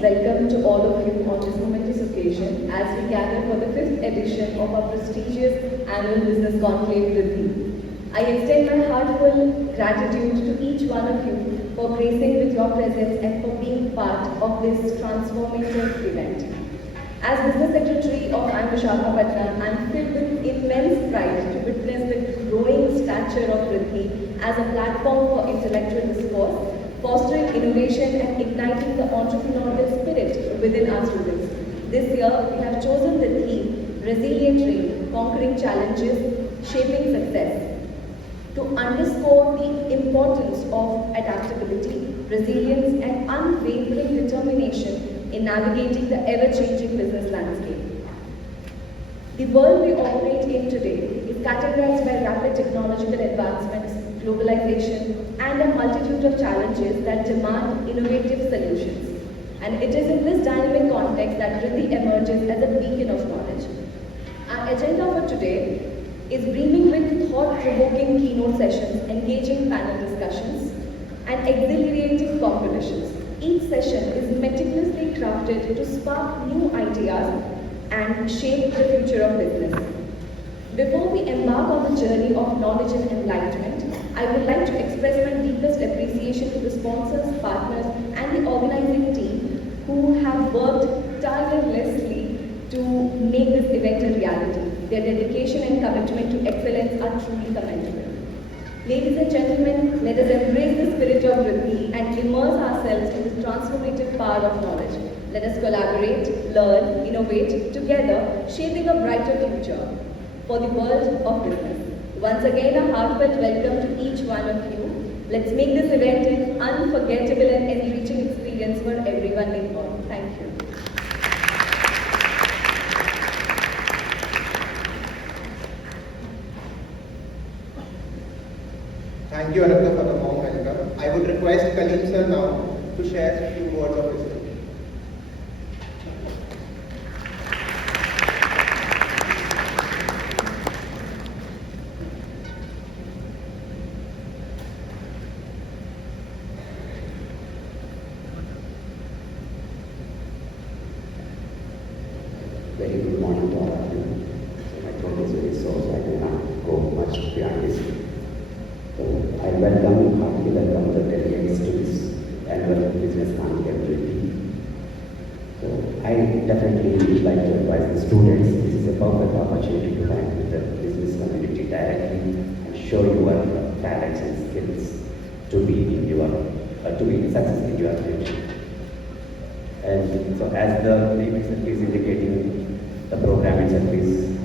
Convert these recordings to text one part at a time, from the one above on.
welcome to all of you on this momentous occasion as we gather for the 5th edition of our prestigious annual business conclave Vriddhi. I extend my heartfelt gratitude to each one of you for gracing with your presence and for being part of this transformative event. As Business Secretary of IIM Visakhapatnam, I am filled with immense pride to witness the growing stature of Vriddhi as a platform for intellectual discourse, fostering innovation and igniting the entrepreneurial spirit within our students. This year, we have chosen the theme, Resilient Rain, Conquering Challenges, Shaping Success, to underscore the importance of adaptability, resilience, and unwavering determination in navigating the ever-changing business landscape. The world we operate in today is categorized by rapid technological advancements, globalization, and a multitude of challenges that demand innovative solutions. And it is in this dynamic context that Vriddhi emerges as a beacon of knowledge. Our agenda for today is brimming with thought-provoking keynote sessions, engaging panel discussions, and exhilarating competitions. Each session is meticulously crafted to spark new ideas and shape the future of business. Before we embark on the journey of knowledge and enlightenment, I would like to express my deepest appreciation to the sponsors, partners, and the organizing team who have worked tirelessly to make this event a reality. Their dedication and commitment to excellence are truly commendable. Ladies and gentlemen, let us embrace the spirit of Vriddhi and immerse ourselves in the transformative power of knowledge. Let us collaborate, learn, innovate together, shaping a brighter future for the world of business. Once again, a heartfelt welcome to each one of you. Let's make this event an unforgettable and enriching experience for everyone involved. Thank you. Thank you, Ananta, for the warm welcome. I would request Kaleem sir now to share a few words of wisdom. Very good morning to all of you. So my throat is very sore, so I cannot go much beyond this. So I heartily welcome the delegates to this annual business conclave Vriddhi. So I definitely would like to advise the students, this is a perfect opportunity to connect with the business community directly and show your talents and skills to be success in your future. And so as the name itself is indicating, the program itself is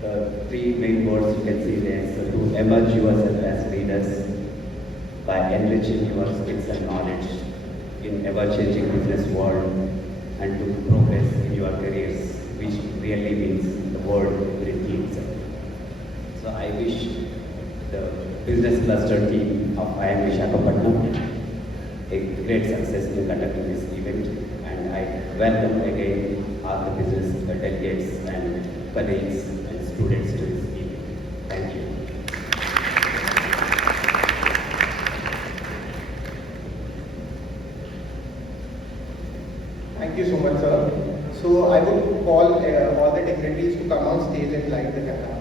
the three main words you can see there. So to emerge yourself as leaders by enriching your skills and knowledge in ever-changing business world and to progress in your careers, which really means the word Vriddhi itself. So I wish the business cluster team of IIM Visakhapatnam a great success in conducting this event, and I welcome again all the business delegates and colleagues and students to this event. Thank you. Thank you so much, sir. So I would call all the dignitaries to come on stage and light the camera.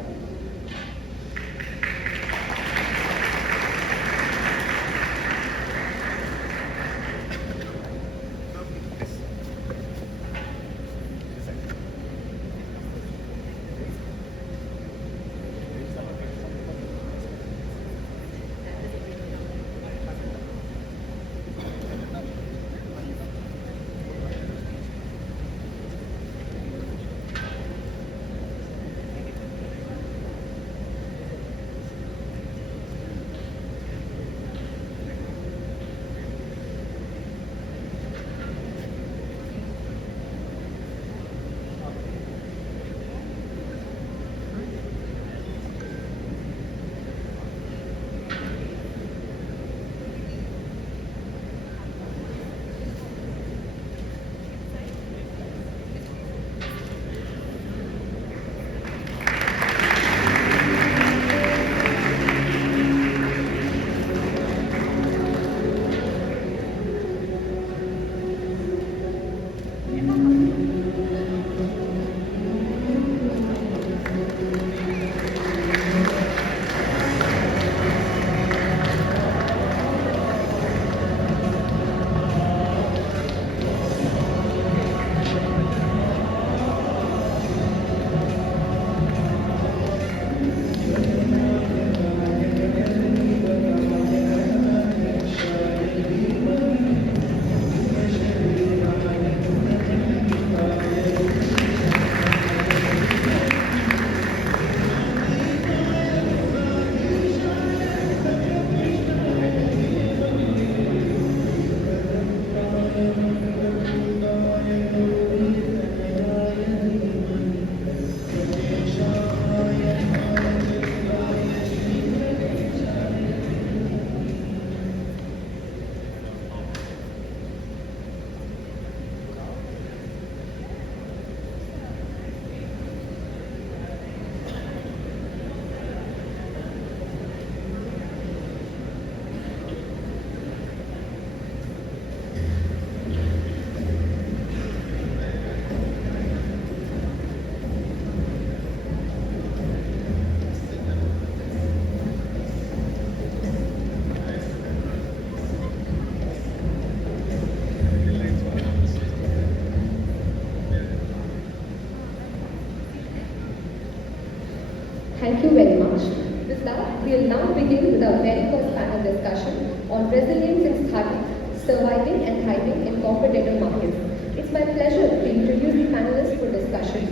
now begin with our very first panel discussion on resilience in study, surviving and thriving in corporate data markets. It's my pleasure to introduce the panelists for discussion.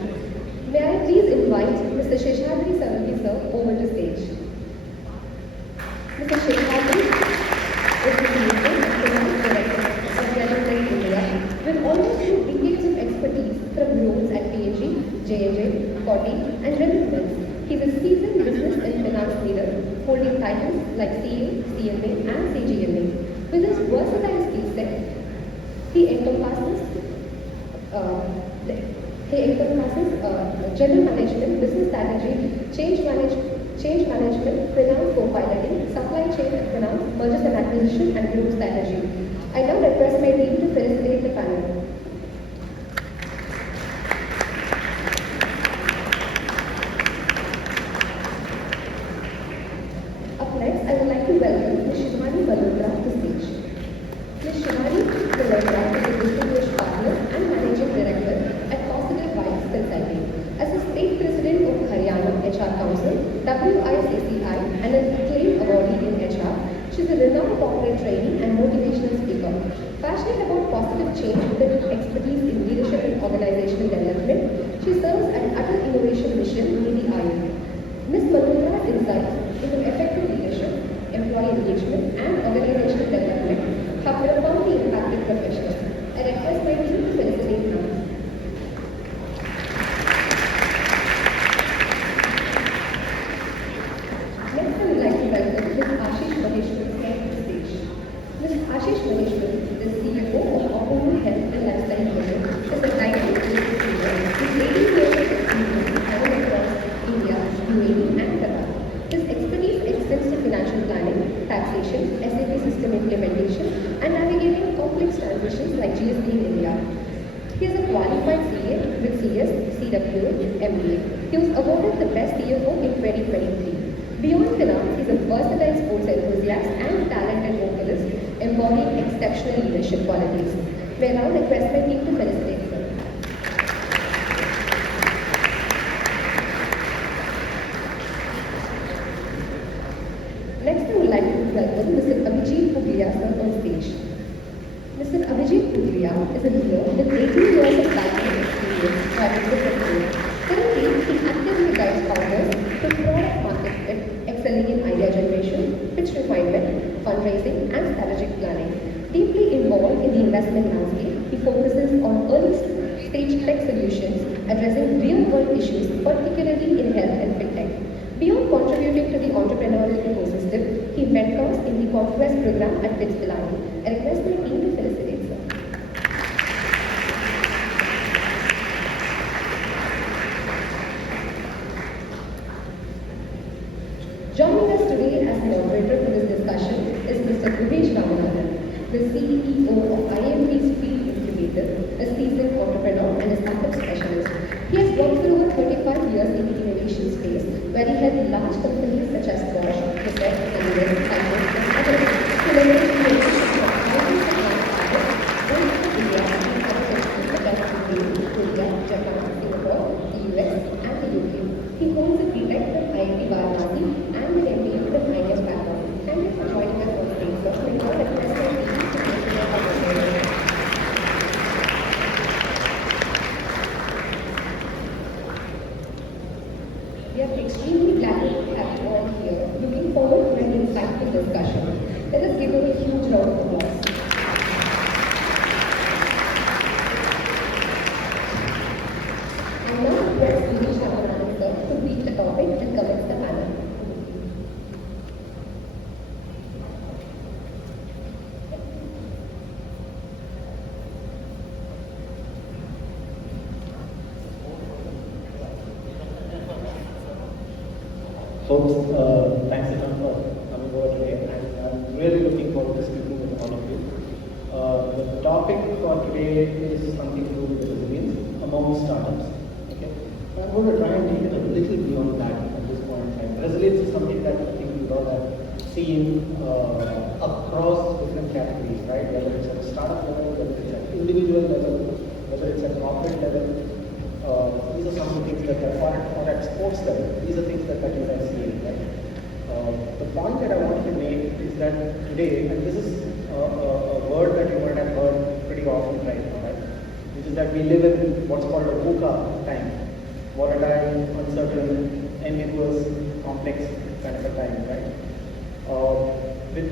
May I please invite Mr. Sheshadri Sarangi sir over the stage. Mr. Sheshadri is the CEO and Finance Director of Reddy India with almost 2 decades of expertise from roles at P&G, J&J, Coty and Remitments. He is a seasoned business and finance leader, holding titles like CA, CMA, and CGMA. With his versatile skill set, he encompasses general management, business strategy, change management, finance co-piloting, supply chain and finance, mergers and acquisition, and growth strategy. I now request my team to facilitate the panel. Up next, I would like to welcome Ms. Shivani Malhotra to the stage. Ms. Shivani Malhotra is a distinguished partner and managing director at Positive Vibes Consulting. As a state president of Haryana HR Council, WICCI, and an acclaimed awardee in HR, she is a renowned corporate trainee and motivational speaker. Passionate about positive change with her expertise in leadership and organizational development, she serves an Atal Innovation Mission in the IIM. Ms. Malhotra's insights into effective leadership, employee engagement, and organizational development have profoundly impacted professionals. I request my team to felicitate now. Next, I would like to welcome Ms. Ashish Maheshwari to the stage. Ms. Ashish Maheshwari, the CFO of Apollo Health and Lifestyle Limited, is a dynamic business leader with 18 years of experience all across India, UAE, and Qatar. His expertise extends to financial planning, taxation, SAP system implementation, and navigating complex transitions like GST in India. He is a qualified CA with CS, CWA, MBA. He was awarded the Best CFO in 2023. Beyond finance, he is a versatile sports enthusiast and talented vocalist, embodying exceptional leadership qualities. May I now request my team to felicitate him. Next, I would like to welcome Mr. Abhijit Puglia sir on stage. Mr. Abhijit Puglia is a leader with 18 years of background experience driving the sector. Currently, he actively guides founders to product market fit, excelling in idea generation, pitch refinement, fundraising, and strategic planning. Deeply involved in the investment landscape, he focuses on early stage tech solutions addressing real-world issues, particularly in health and fintech. Beyond contributing to the entrepreneurial ecosystem, he mentors in the Conquest program at BITS Pilani. I request my team to felicitate sir. Joining us today as moderator for this discussion is Mr. Bhuvesh Ramanathan, the CEO of IIM Field Incubator, a seasoned entrepreneur and a startup specialist. He has worked for over 35 years in the innovation space, where he helped large companies such as Bosch, Quebec, Amazon, Cypress, and others to leverage innovation from thousands of large startups born from India and other countries such as Korea, Japan, Singapore, the US, and the UK. He holds a BTech from IIT Varanasi and an MBA from IIM background. Thank you for joining us on stage, sir. We now request our team to consider our proposal. We are extremely glad to have you all here. Looking forward to an insightful discussion. Let us give them a huge round of applause. I now request Bhuvesh Ramanathan sir to brief the topic and commence the panel. Folks, thanks again for coming over today, and I'm really looking forward to speaking with all of you. The topic for today is something to do with resilience among startups. Okay, I'm going to try and take it a little beyond that at this point in time. Resilience is something that I think we all have seen across different categories, right? Whether it's at a startup level, whether it's at individual level, whether it's at corporate level. These are some of the things that are, or at sports level, these are things that you guys see, right? The point that I wanted to make is that today, and this is a word that you might have heard pretty often right now, right? Which is that we live in what's called a VUCA time. Volatile, uncertain, ambiguous, complex kind of a time, right? With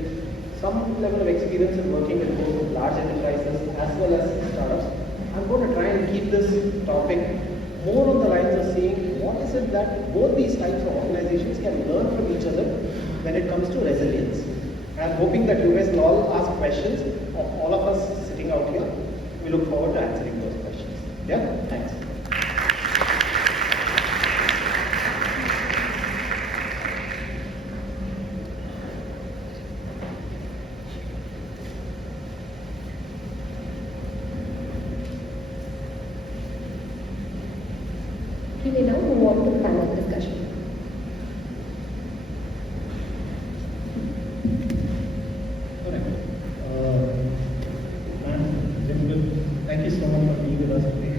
some level of experience in working with both large enterprises as well as startups, I'm going to try and keep this topic more on the lines of saying what is it that both these types of organizations can learn from each other when it comes to resilience. I'm hoping that you guys will all ask questions of all of us sitting out here. We look forward to answering those questions. Yeah, thanks. We may now move on to the panel discussion. Thank you so much for being with us today.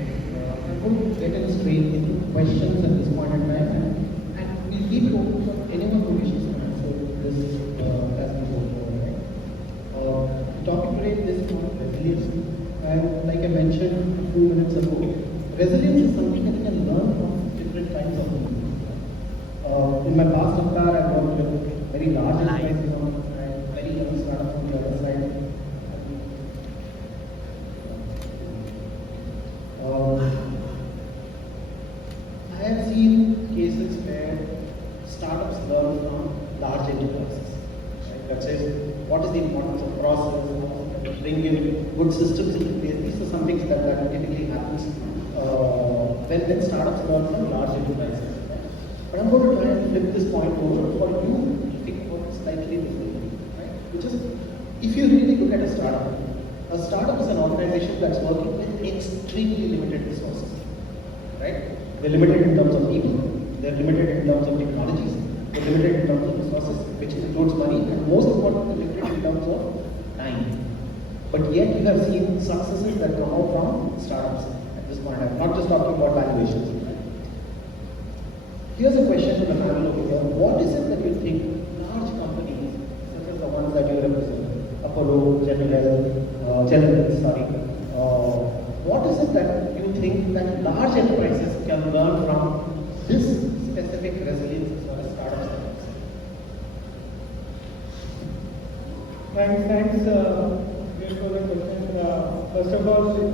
I'm going to get in straight into questions at this point in time, and we'll keep it open for anyone who wishes to answer this as we go forward. Right? The topic today is on resilience, and like I mentioned a few minutes ago, resilience is something that you can learn from different kinds of people. In my past avatar, I worked with very large enterprises on and very young startups on the other side. I have seen cases where startups learn from large enterprises. Right? That says, what is the importance of process, bring in good systems into place. These are some things that typically happens when startups learn from large enterprises. Right? But I'm going to try and flip this point over for you to think about it slightly differently. Right? Which is, if you really look at a startup is an organization that's working with extremely limited resources. Right? They're limited in terms of people, they're limited in terms of technologies, they're limited in terms of resources, which includes money, and most importantly, limited in terms of time. But yet you have seen successes that come out from startups at this point. I'm not just talking about valuations. Here's a question to the panel over here. What is it that you think large companies, such as the ones that you represent, Apollo, what is it that you think that large enterprises can learn from this specific resilience as far as startups are concerned? Thanks for the question. First of all, it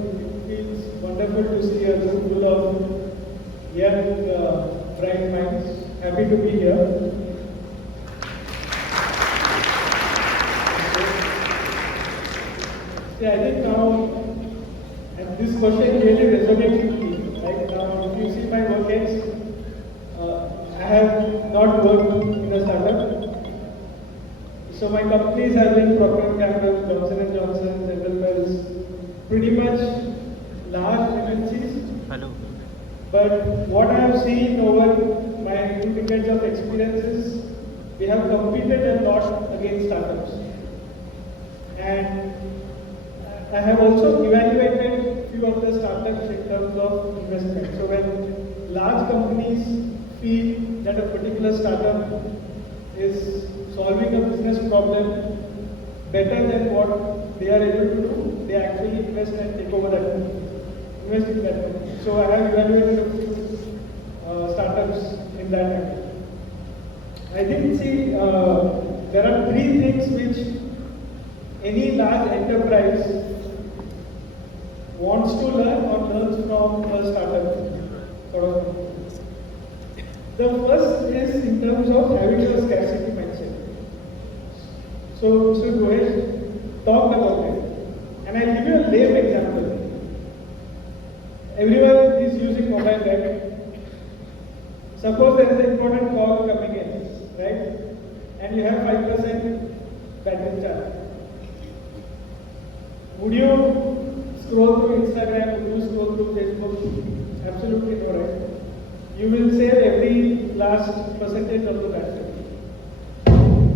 feels wonderful to see a room full of young, bright minds. Happy to be here. Yeah, I think now, and this question really resonates with me. Right now, if you see my work ex, I have not worked in a startup. So my companies have been Procter & Gamble, Johnson & Johnson, General Mills, pretty much large MNCs. Hello. But what I have seen over my 2 decades of experiences, we have competed a lot against startups. And I have also evaluated few of the startups in terms of investment. So when large companies feel that a particular startup is solving a business problem better than what they are able to do, they actually invest and take over that company, invest in that company. So I have evaluated a few startups in that area. I think, see, there are 3 things which any large enterprise wants to learn or learns from a startup sort of company. The first is in terms of having a scarcity mindset. So Mr. Gohesh talked about it. And I'll give you a lame example. Everyone is using mobile net. Suppose there is an important call coming in, right? And you have 5% battery charge. Would you scroll through Instagram? Would you scroll through Facebook? Absolutely no, right? You will save every last percentage of the battery.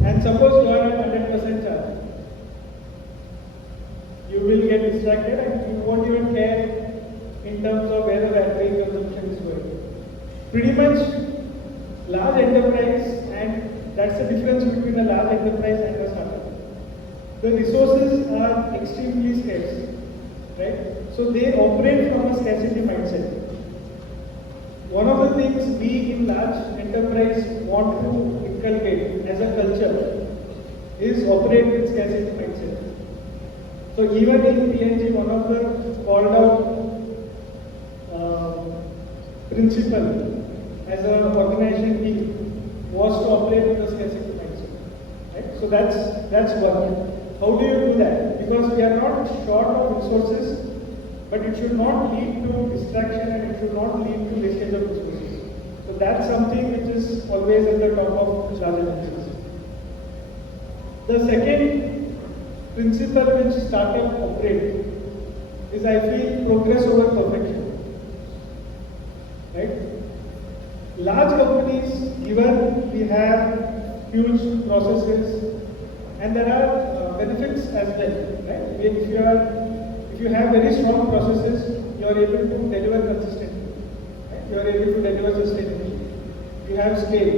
And suppose you are at 100% charge. You will get distracted and you won't even care in terms of where the battery consumption is going. Pretty much large enterprise, and That's the difference between a large enterprise and a startup. The resources are extremely scarce, right? So they operate from a scarcity mindset. One of the things we in large enterprise want to inculcate as a culture is operate with scarcity mindset. So even in PNG, one of the called out principle as an organization team was to operate with a scarcity mindset. Right? So that's one. How do you do that? Because we are not short of resources, but it should not lead to distraction and it should not lead to wastage of resources. So that's something which is always at the top of large enterprises. The second principle which startup operate is, I feel, progress over perfection. Right? Large companies, given we have huge processes, and there are benefits as well. Right? If you have very strong processes, you are able to deliver consistently. Right? You are able to deliver sustainably. You have scale.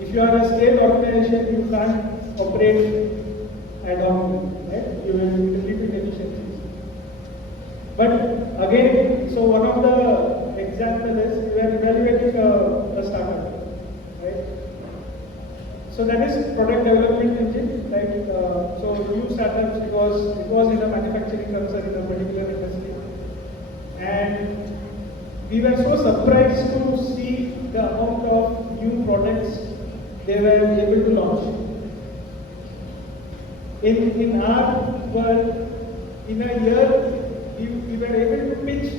If you are a scale organization, you can't operate ad hoc. Right? You will lead to inefficiencies. But again, so one of the examples is we are evaluating a startup. Right? So that is product development engine, right? So new startups, it was in a manufacturing concern in a particular industry, and we were so surprised to see the amount of new products they were able to launch. In our world, in a year, we were able to pitch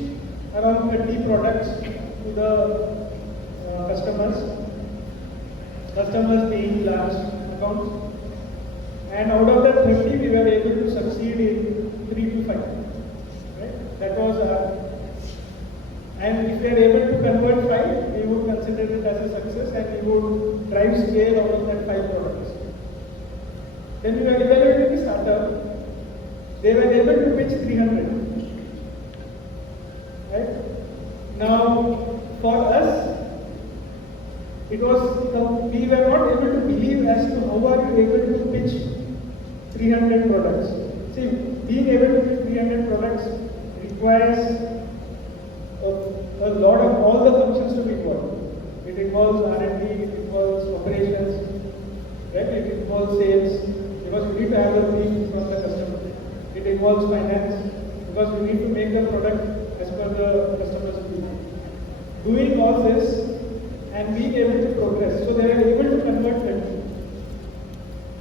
around 30 products to the customers being large accounts, and out of that 30 we were able to succeed in 3 to 5. Right? That was and if we are able to convert 5, we would consider it as a success and we would drive scale out of that 5 products. Then we were evaluating the startup, they were able to pitch 300. Right? Now, for us, it was, we were not able to believe as to how are you able to pitch 300 products. See, being able to pitch 300 products requires a lot of all the functions to be involved. It involves R&D, it involves operations, right? It involves sales, because we need to have a brief from the customer. It involves finance, because we need to make the product as per the customer's view. Doing all this and being able to progress. So they are able to convert 30.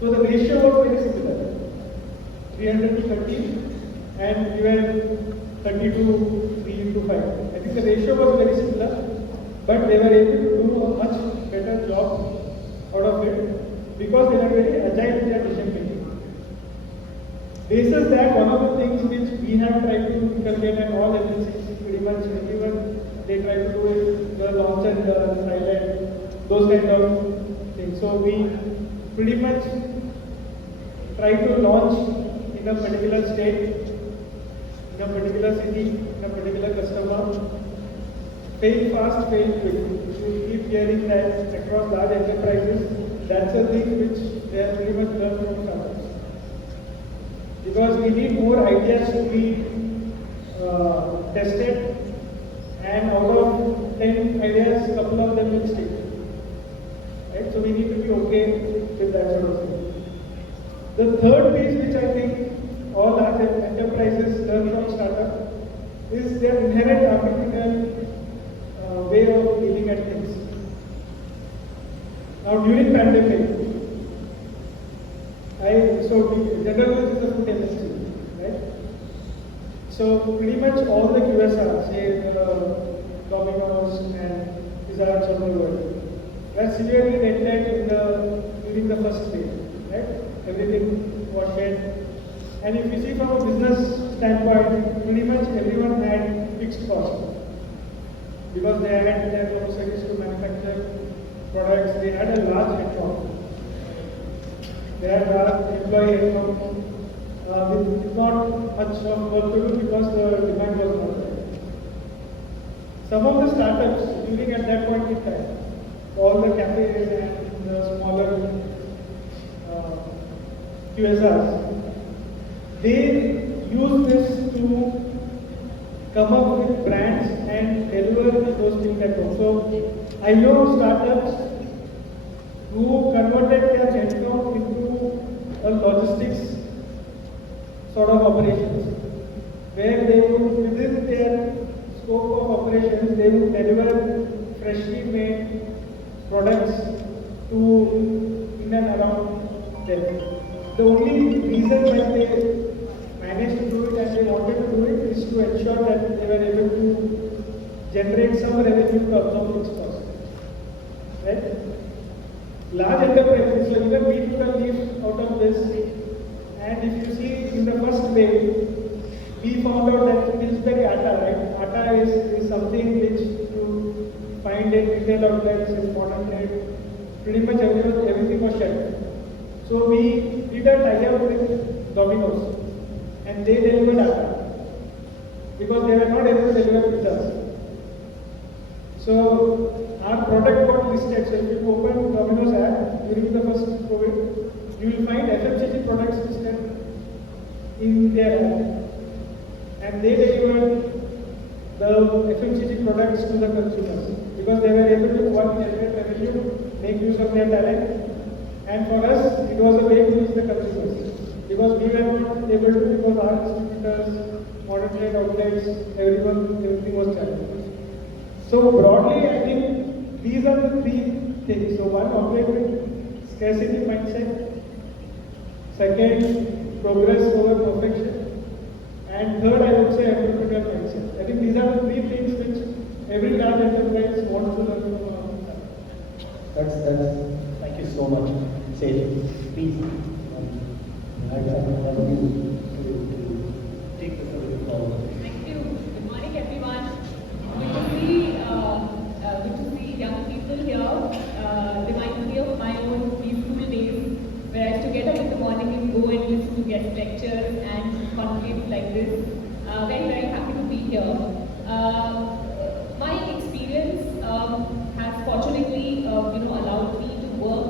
So the ratio was very similar. 300 to 30 and we were 30 to 3 into 5. I think the ratio was very similar, but they were able to do a much better job out of it because they were very agile in their decision making. Basis that, one of the things which we have tried to inculcate and all agencies, pretty much everyone, they try to do it, the launch and the silent, those kind of things. So we pretty much try to launch in a particular state, in a particular city, in a particular customer, fail fast, fail quick. You keep hearing that across large enterprises, that's a thing which they have pretty much learned from startups. Because we need more ideas to be tested, and out of 10 ideas, a couple of them will stick. Right? So we need to be okay with that sort of thing. The third piece which I think all large enterprises learn from startup is their inherent analytical way of dealing at things. Now during pandemic, general is a food industry, right? So pretty much all the QSRs, say Domino's and Pizza Huts of the world, were severely dented during the first wave, right? Everything was shed. And if you see from a business standpoint, pretty much everyone had fixed costs because they had their own service to manufacture products. They had a large headcount. They had large employee headcount with not much of work to do because the demand was not there. Some of the startups during at that point in time, all the cafes and and the smaller QSRs, they use this to come up with brands and deliver those things at home. So I know startups who converted their headcount into a logistics sort of operations, where they would, within their scope of operations, they would deliver freshly made products to in and around them. The only reason that they managed to do it and they wanted to do it is to ensure that they were able to generate some revenue to absorb fixed costs. Right? Large enterprises, like even we took a leaf out of this, and if you see in the first wave, we found out that Pillsbury Atta, right? Atta is something which you find in retail outlets, in modern trade, pretty much everything was shut. So we did a tie-up with Domino's, and they delivered Atta because they were not able to deliver pizzas. So our product got listed. So if you open Domino's app during the first COVID, you will find FMCG products listed in their app. And they delivered the FMCG products to the consumers because they were able to one, generate revenue, make use of their talent, and for us it was a way to reach the consumers because we were not able to, because our distributors, modern trade outlets, everything was challenged. So broadly, I think these are the three things. So one, operate with scarcity mindset. Second, progress over perfection. And third, I would say entrepreneurial mindset. I think these are the three things which every large enterprise wants to learn from our own. That's, thank you so much. Sage, please. I would love you to take this a little forward. Thank you. Good morning, everyone. Good to see young people here. Reminds me of my own preschool days, where I used to get up in the morning and go and listen to guest lectures and conclaves like this. Very, very happy to be here. My experience has fortunately, allowed me to work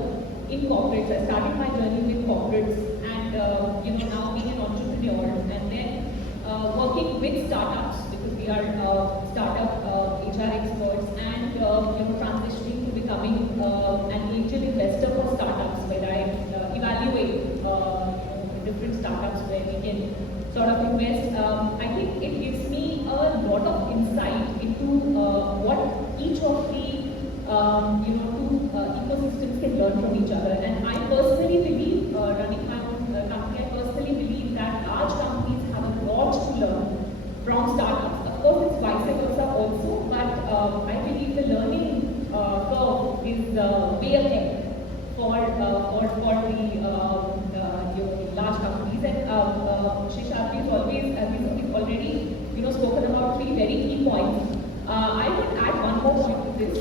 in corporates. I started my journey with corporates, and now being an entrepreneur, and then working with startups, because we are startup HR experts, and transitioning to becoming an angel investor for startups, where I evaluate different startups where we can sort of invest. I think it gives me a lot of insight into what each of the two ecosystems can learn from each other. And I personally believe, running my own company, I personally believe that large companies have a lot to learn from startups. Of course, it's vice versa also, but I believe the learning curve is way ahead for the large companies. And Shishati is always, we've already spoken about three very key points. I would add one more point to this.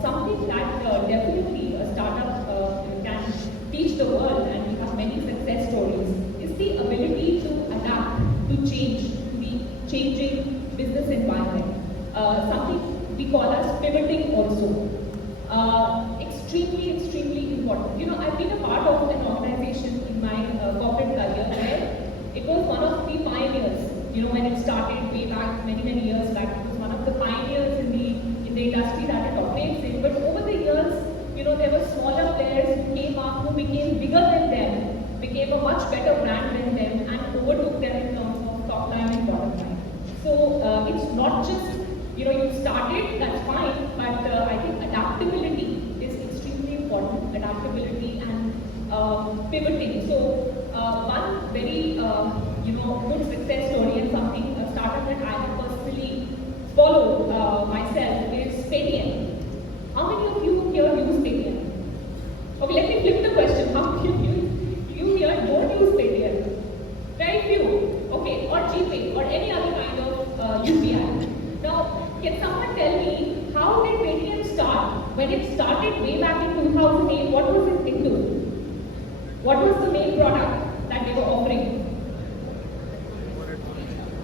Something that definitely a startup can teach the world, and we have many success stories, is the ability to adapt, to change, to the changing business environment. Something we call as pivoting also. Extremely, extremely important. I've been a part of an organization in my corporate career where it was one of the pioneers. When it started way back, many, many years back, it was one of the pioneers in the industry that it operates in. But over the years, there were smaller players who came up, who became bigger than them, became a much better brand than them, and overtook them in terms of top line and bottom line. So it's not just, you started, that's fine, but I think adaptability is extremely important. Adaptability and pivoting. So one very good success story, and something, a startup that I have personally followed myself, is Paytm. How many of you here use Paytm? Okay, let me flip the question. How many of you here don't use Paytm? Very few. Okay, or GPay or any other kind of UPI. Now, can someone tell me, how did Paytm start? When it started way back in 2008, what was it into? What was the main product that they were offering?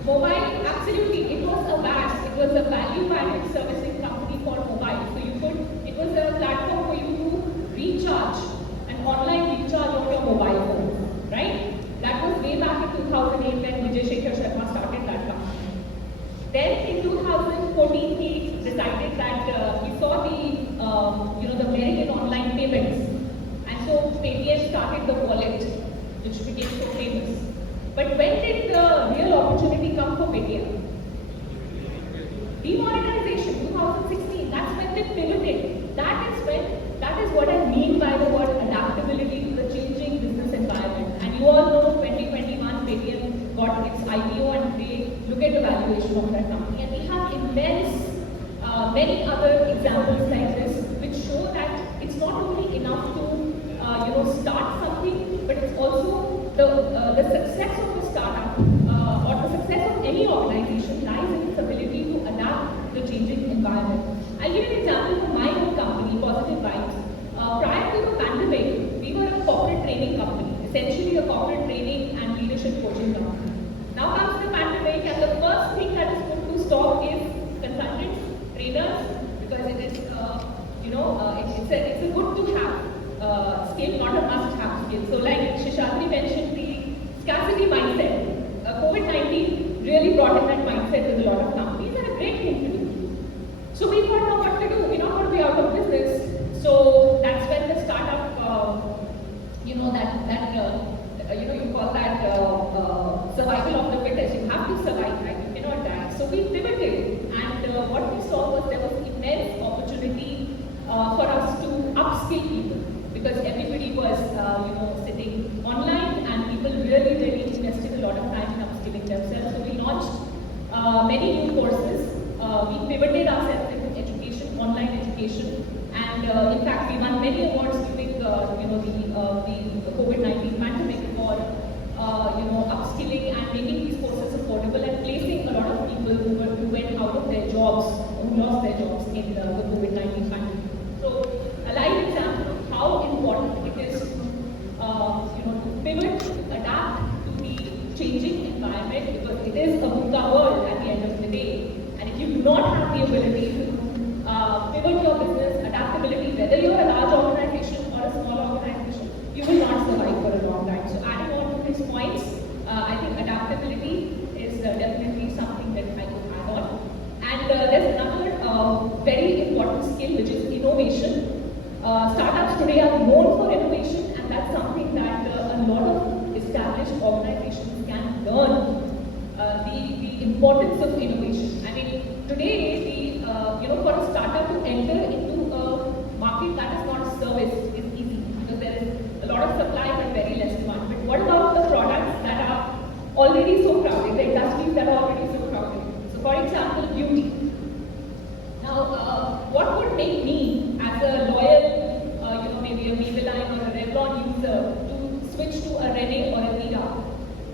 Mobile, absolutely. It was a VAS. It was a value-added servicing company for mobile. So it was a platform for you to recharge, an online recharge of your mobile phone, right? That was way back in 2008 when Vijay Shekhar Sharma started that company. Then in 2014, he decided that he saw the merit in online payments, and so Paytm started the wallet, which became so famous. But when did the real opportunity come for Paytm? Demonetization, 2016. That's when they pivoted. That is what I mean by the word adaptability to the changing business environment. And you all know 2021 Paytm got its IPO, and they look at the valuation of that company. And we have many other examples like this, which show that it's not only enough to start something, but it's also the success of a startup or the success of any organization lies in its ability to adapt to the changing environment. I'll give an example from my own company, Positive Vibes. Prior to the pandemic, we were a corporate training company, essentially a corporate training and leadership coaching company. Now comes the pandemic, and the first thing that is put to stop is consultants, trainers, because it is, it's a good to have skill, not a must have skill. So like Shishadri mentioned, the scarcity mindset. COVID-19 really brought in that mindset with a lot of companies, and a great thing to do. So we don't know what to do. We're not going to be out of business. So that's when the startup, you call that survival of the fittest. You have to survive, right? You cannot die. So we pivoted, and what we saw was there was immense opportunity for us to upskill people, because everybody was, sitting online, and people really invested a lot of time in upskilling themselves. So we launched many new courses. We pivoted ourselves into education, online education, and in fact, we won many awards during the COVID-19 pandemic for upskilling and making these courses affordable and placing a lot of people who went out of their jobs, who lost their jobs in the COVID-19 pandemic. So a live example of how important it is to pivot, adapt to the changing environment, because it is a VUCA world at the end of the day. And if you do not have the ability to pivot your business, adaptability, whether you're a large organization or a small organization, you will not survive for a long time. So adding on to his points, I think adaptability is definitely something that I could add on. And there's another very important skill, which is innovation. Startups today are known for innovation, and that's something that a lot of established organizations can learn. The importance of innovation. I mean, today, for a startup to enter into a market that is not serviced is easy, because there is a lot of supply but very less demand. But what about the products that are already so crowded, the industries that are already so crowded? So, for example, beauty. Now, what would make me, as a loyal, maybe a Maybelline or a Revlon user, to switch to a Rene or a Nida?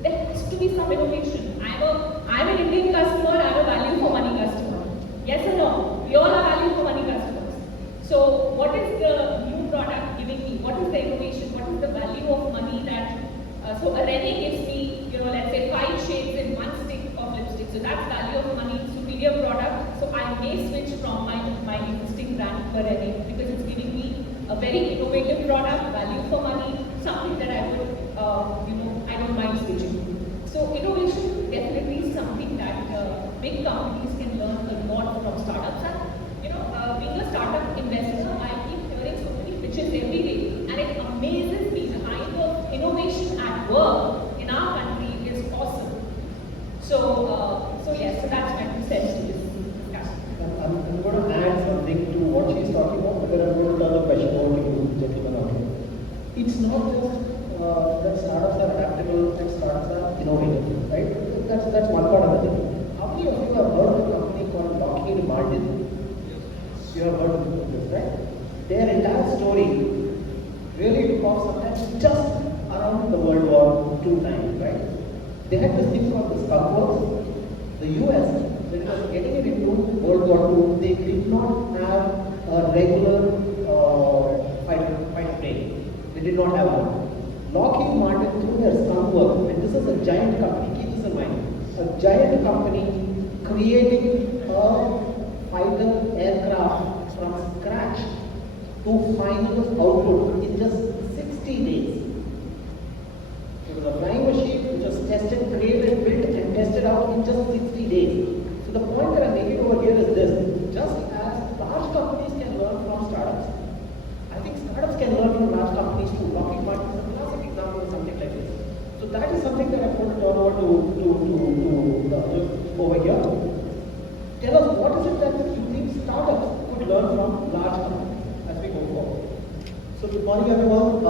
There has to be some innovation. I'm an Indian customer, I'm a value for money customer. Yes or no? We all are value for money customers. So what is the new product giving me? What is the innovation? What is the value of money that, so a Rene gives me, let's say 5 shades in 1 stick of lipstick. So that's value of money, superior product. So I may switch from my existing brand to a Rene, because it's giving me a very innovative product, value for money, something that I would, I don't mind switching. So innovation definitely is something that big companies can learn a lot from startups. And being a startup investor, I keep hearing so many pitches every day, and it amazes me the kind of innovation at work in our country is awesome. So yes, so that's my 2 cents to this discussion. I'm going to add something to what she's talking about, but then I'm going to turn the question over to you, gentlemen out here. It's not just that startups are adaptable and startups are innovative, right? That's one part of it. How many of you have heard of a company called Lockheed Martin? Yes. You have heard of this, right? Their entire story really revolves sometimes just around the World War II time, right? They had this thing called the Skunk Works. The US, when it was getting into World War II, they did not have a regular fighter plane. They did not have one. Lockheed Martin, through their Skunk Works, and this is a giant company, keep this in mind, a giant company creating a fighter aircraft from scratch to final output in just 60 days. It was a flying machine which was tested, created, built and tested out in just 60 days. So the point that I'm making over here is this: just as large companies can learn from startups, I think startups can learn from large companies too. Rocket Martin is a classic example of something like this. So that is something that I want to turn over to over here. Tell us, what is it that you think startups could learn from large companies as we go forward? So good morning everyone.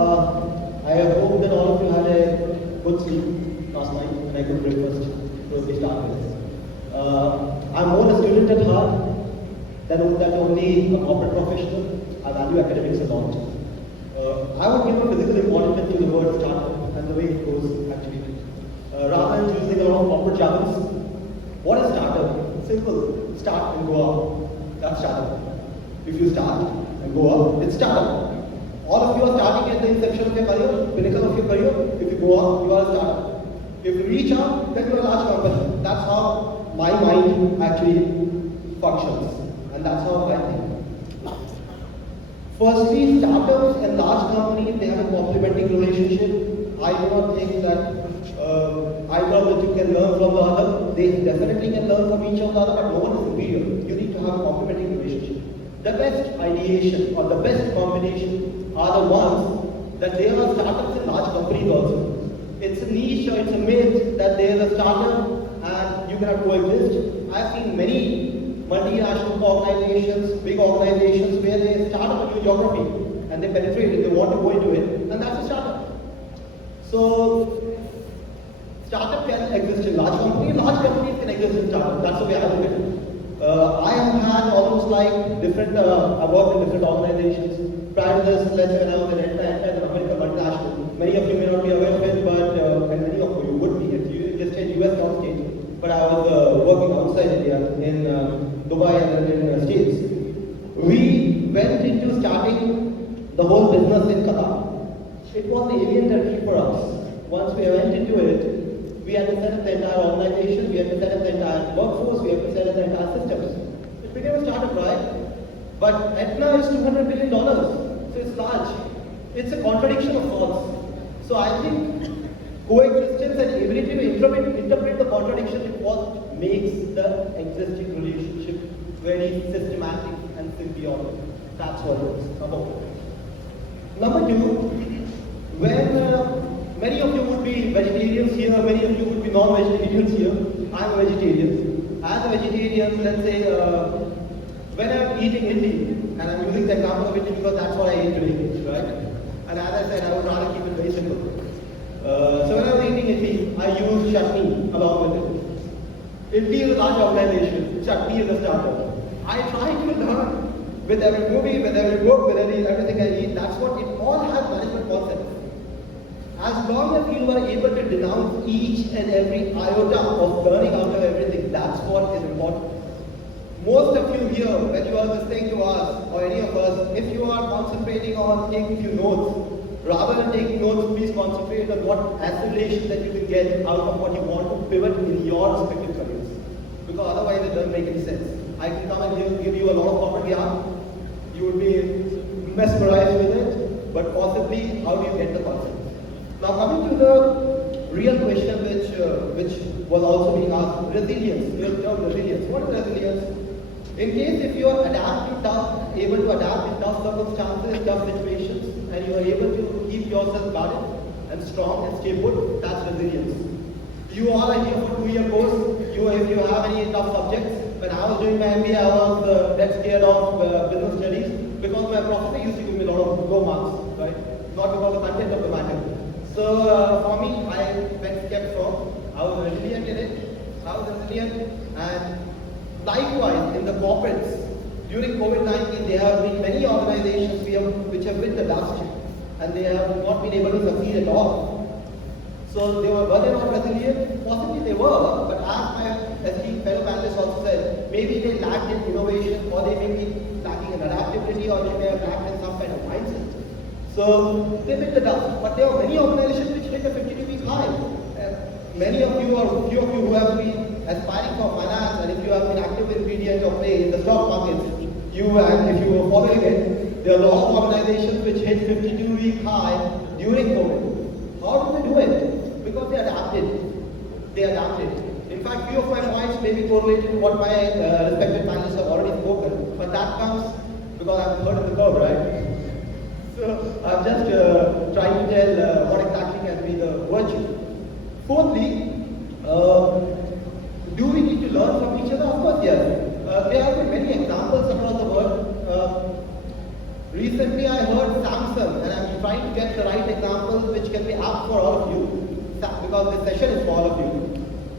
I hope that all of you had a good sleep last night and a good breakfast to start with. I'm more a student at heart than only a corporate professional. I value academics a lot. I would give a physical importance to the word startup and the way it goes actually. Rather than using a lot of corporate jargons, what is startup? Simple. Start and go up. That's startup. If you start and go up, it's startup. All of you are starting at the inception of your career, pinnacle of your career. If you go up, you are a startup. If you reach up, then you are a large company. That's how my mind actually functions. And that's how I think. Firstly, startups and large companies, they have a complementing relationship. I do not think that either of the two can learn from the other. They definitely can learn from each of the other, but no one is superior. You need to have a complementing relationship. The best ideation or the best combination are the ones that there are startups and large companies also. It's a niche or it's a myth that there is a startup and you cannot coexist. I've seen many multinational organizations, big organizations where they start up a new geography and they penetrate it, they want to go into it, and that's a startup. So startup can exist in large companies can exist in startup. That's the way I look at it. I have had almost like different, I worked in different organizations. Prior to this, let's say when I was in an American multinational, many of you may not be aware of it, but and many of you would be. It's just a US non-state, but I was working outside India in Dubai and then in the States. We went into starting the whole business in Qatar. It was the alien territory for us. Once we went into it, we had to set up the entire organization, we had to set up the entire workforce, we had to set up the entire systems. It became a startup, right? But Etna is $200 billion, so it's large. It's a contradiction of sorts. So I think coexistence and ability to interpret the contradiction is what makes the existing relationship very systematic and symbiotic. That's what it is. Number one. Number two, when many of you would be vegetarians here, many of you would be non-vegetarians here. I'm a vegetarian. As a vegetarian, let's say, when I'm eating idli, and I'm using the example of idli because that's what I ate today, right? And as I said, I would rather keep it very simple. So when I was eating idli, I used chutney along with it. Idli is a large organization, chutney is a startup. I try to learn with every movie, with every book, with everything I eat. That's what it all has management concepts. As long as you are able to denounce each and every iota of learning out of everything, that's what is important. Most of you here, when you are listening to us, or any of us, if you are concentrating on taking a few notes, rather than taking notes, please concentrate on what assimilation that you can get out of what you want to pivot in your respective careers. Because otherwise it doesn't make any sense. I can come and give you a lot of corporate yarn, you would be mesmerized with it, but possibly how do you get the concept? Now coming to the real question which was also being asked, resilience, real term resilience. What is resilience? In case if you are able to adapt in tough circumstances, tough situations, and you are able to keep yourself guarded and strong and stay put, that's resilience. You are here for 2-year course, if you have any tough subjects. When I was doing my MBA, I was dead scared of business studies because my professor used to give me a lot of low marks, right? Not because of the content of the matter. So for me, I kept strong. I was resilient in it. And likewise in the corporates, during COVID-19, there have been many organizations which have bit the dust and they have not been able to succeed at all. So were they not resilient? Possibly they were, but as my esteemed fellow panelists also said, maybe they lacked in innovation, or they may be lacking in adaptability, or they may have lacked in some kind of mindset. So they bit the dust, but there are many organizations which hit a 52-week high. Many of you or few of you who have been aspiring for finance, and if you have been active in media or play in the stock markets, if you were following it, There are a lot of organizations which hit 52-week high during COVID. How do they do it? Because they adapted. They adapted. In fact, few of my points may be correlated to what my respected panelists have already spoken, but that comes because I'm third in the curve, right? So I'm just trying to tell what exactly can be the virtue. Fourthly, do we need to learn from each other? Of course, yes. There have been many examples across the world. Recently, I heard Samsung, and I'm trying to get the right examples which can be apt for all of you, because this session is for all of you.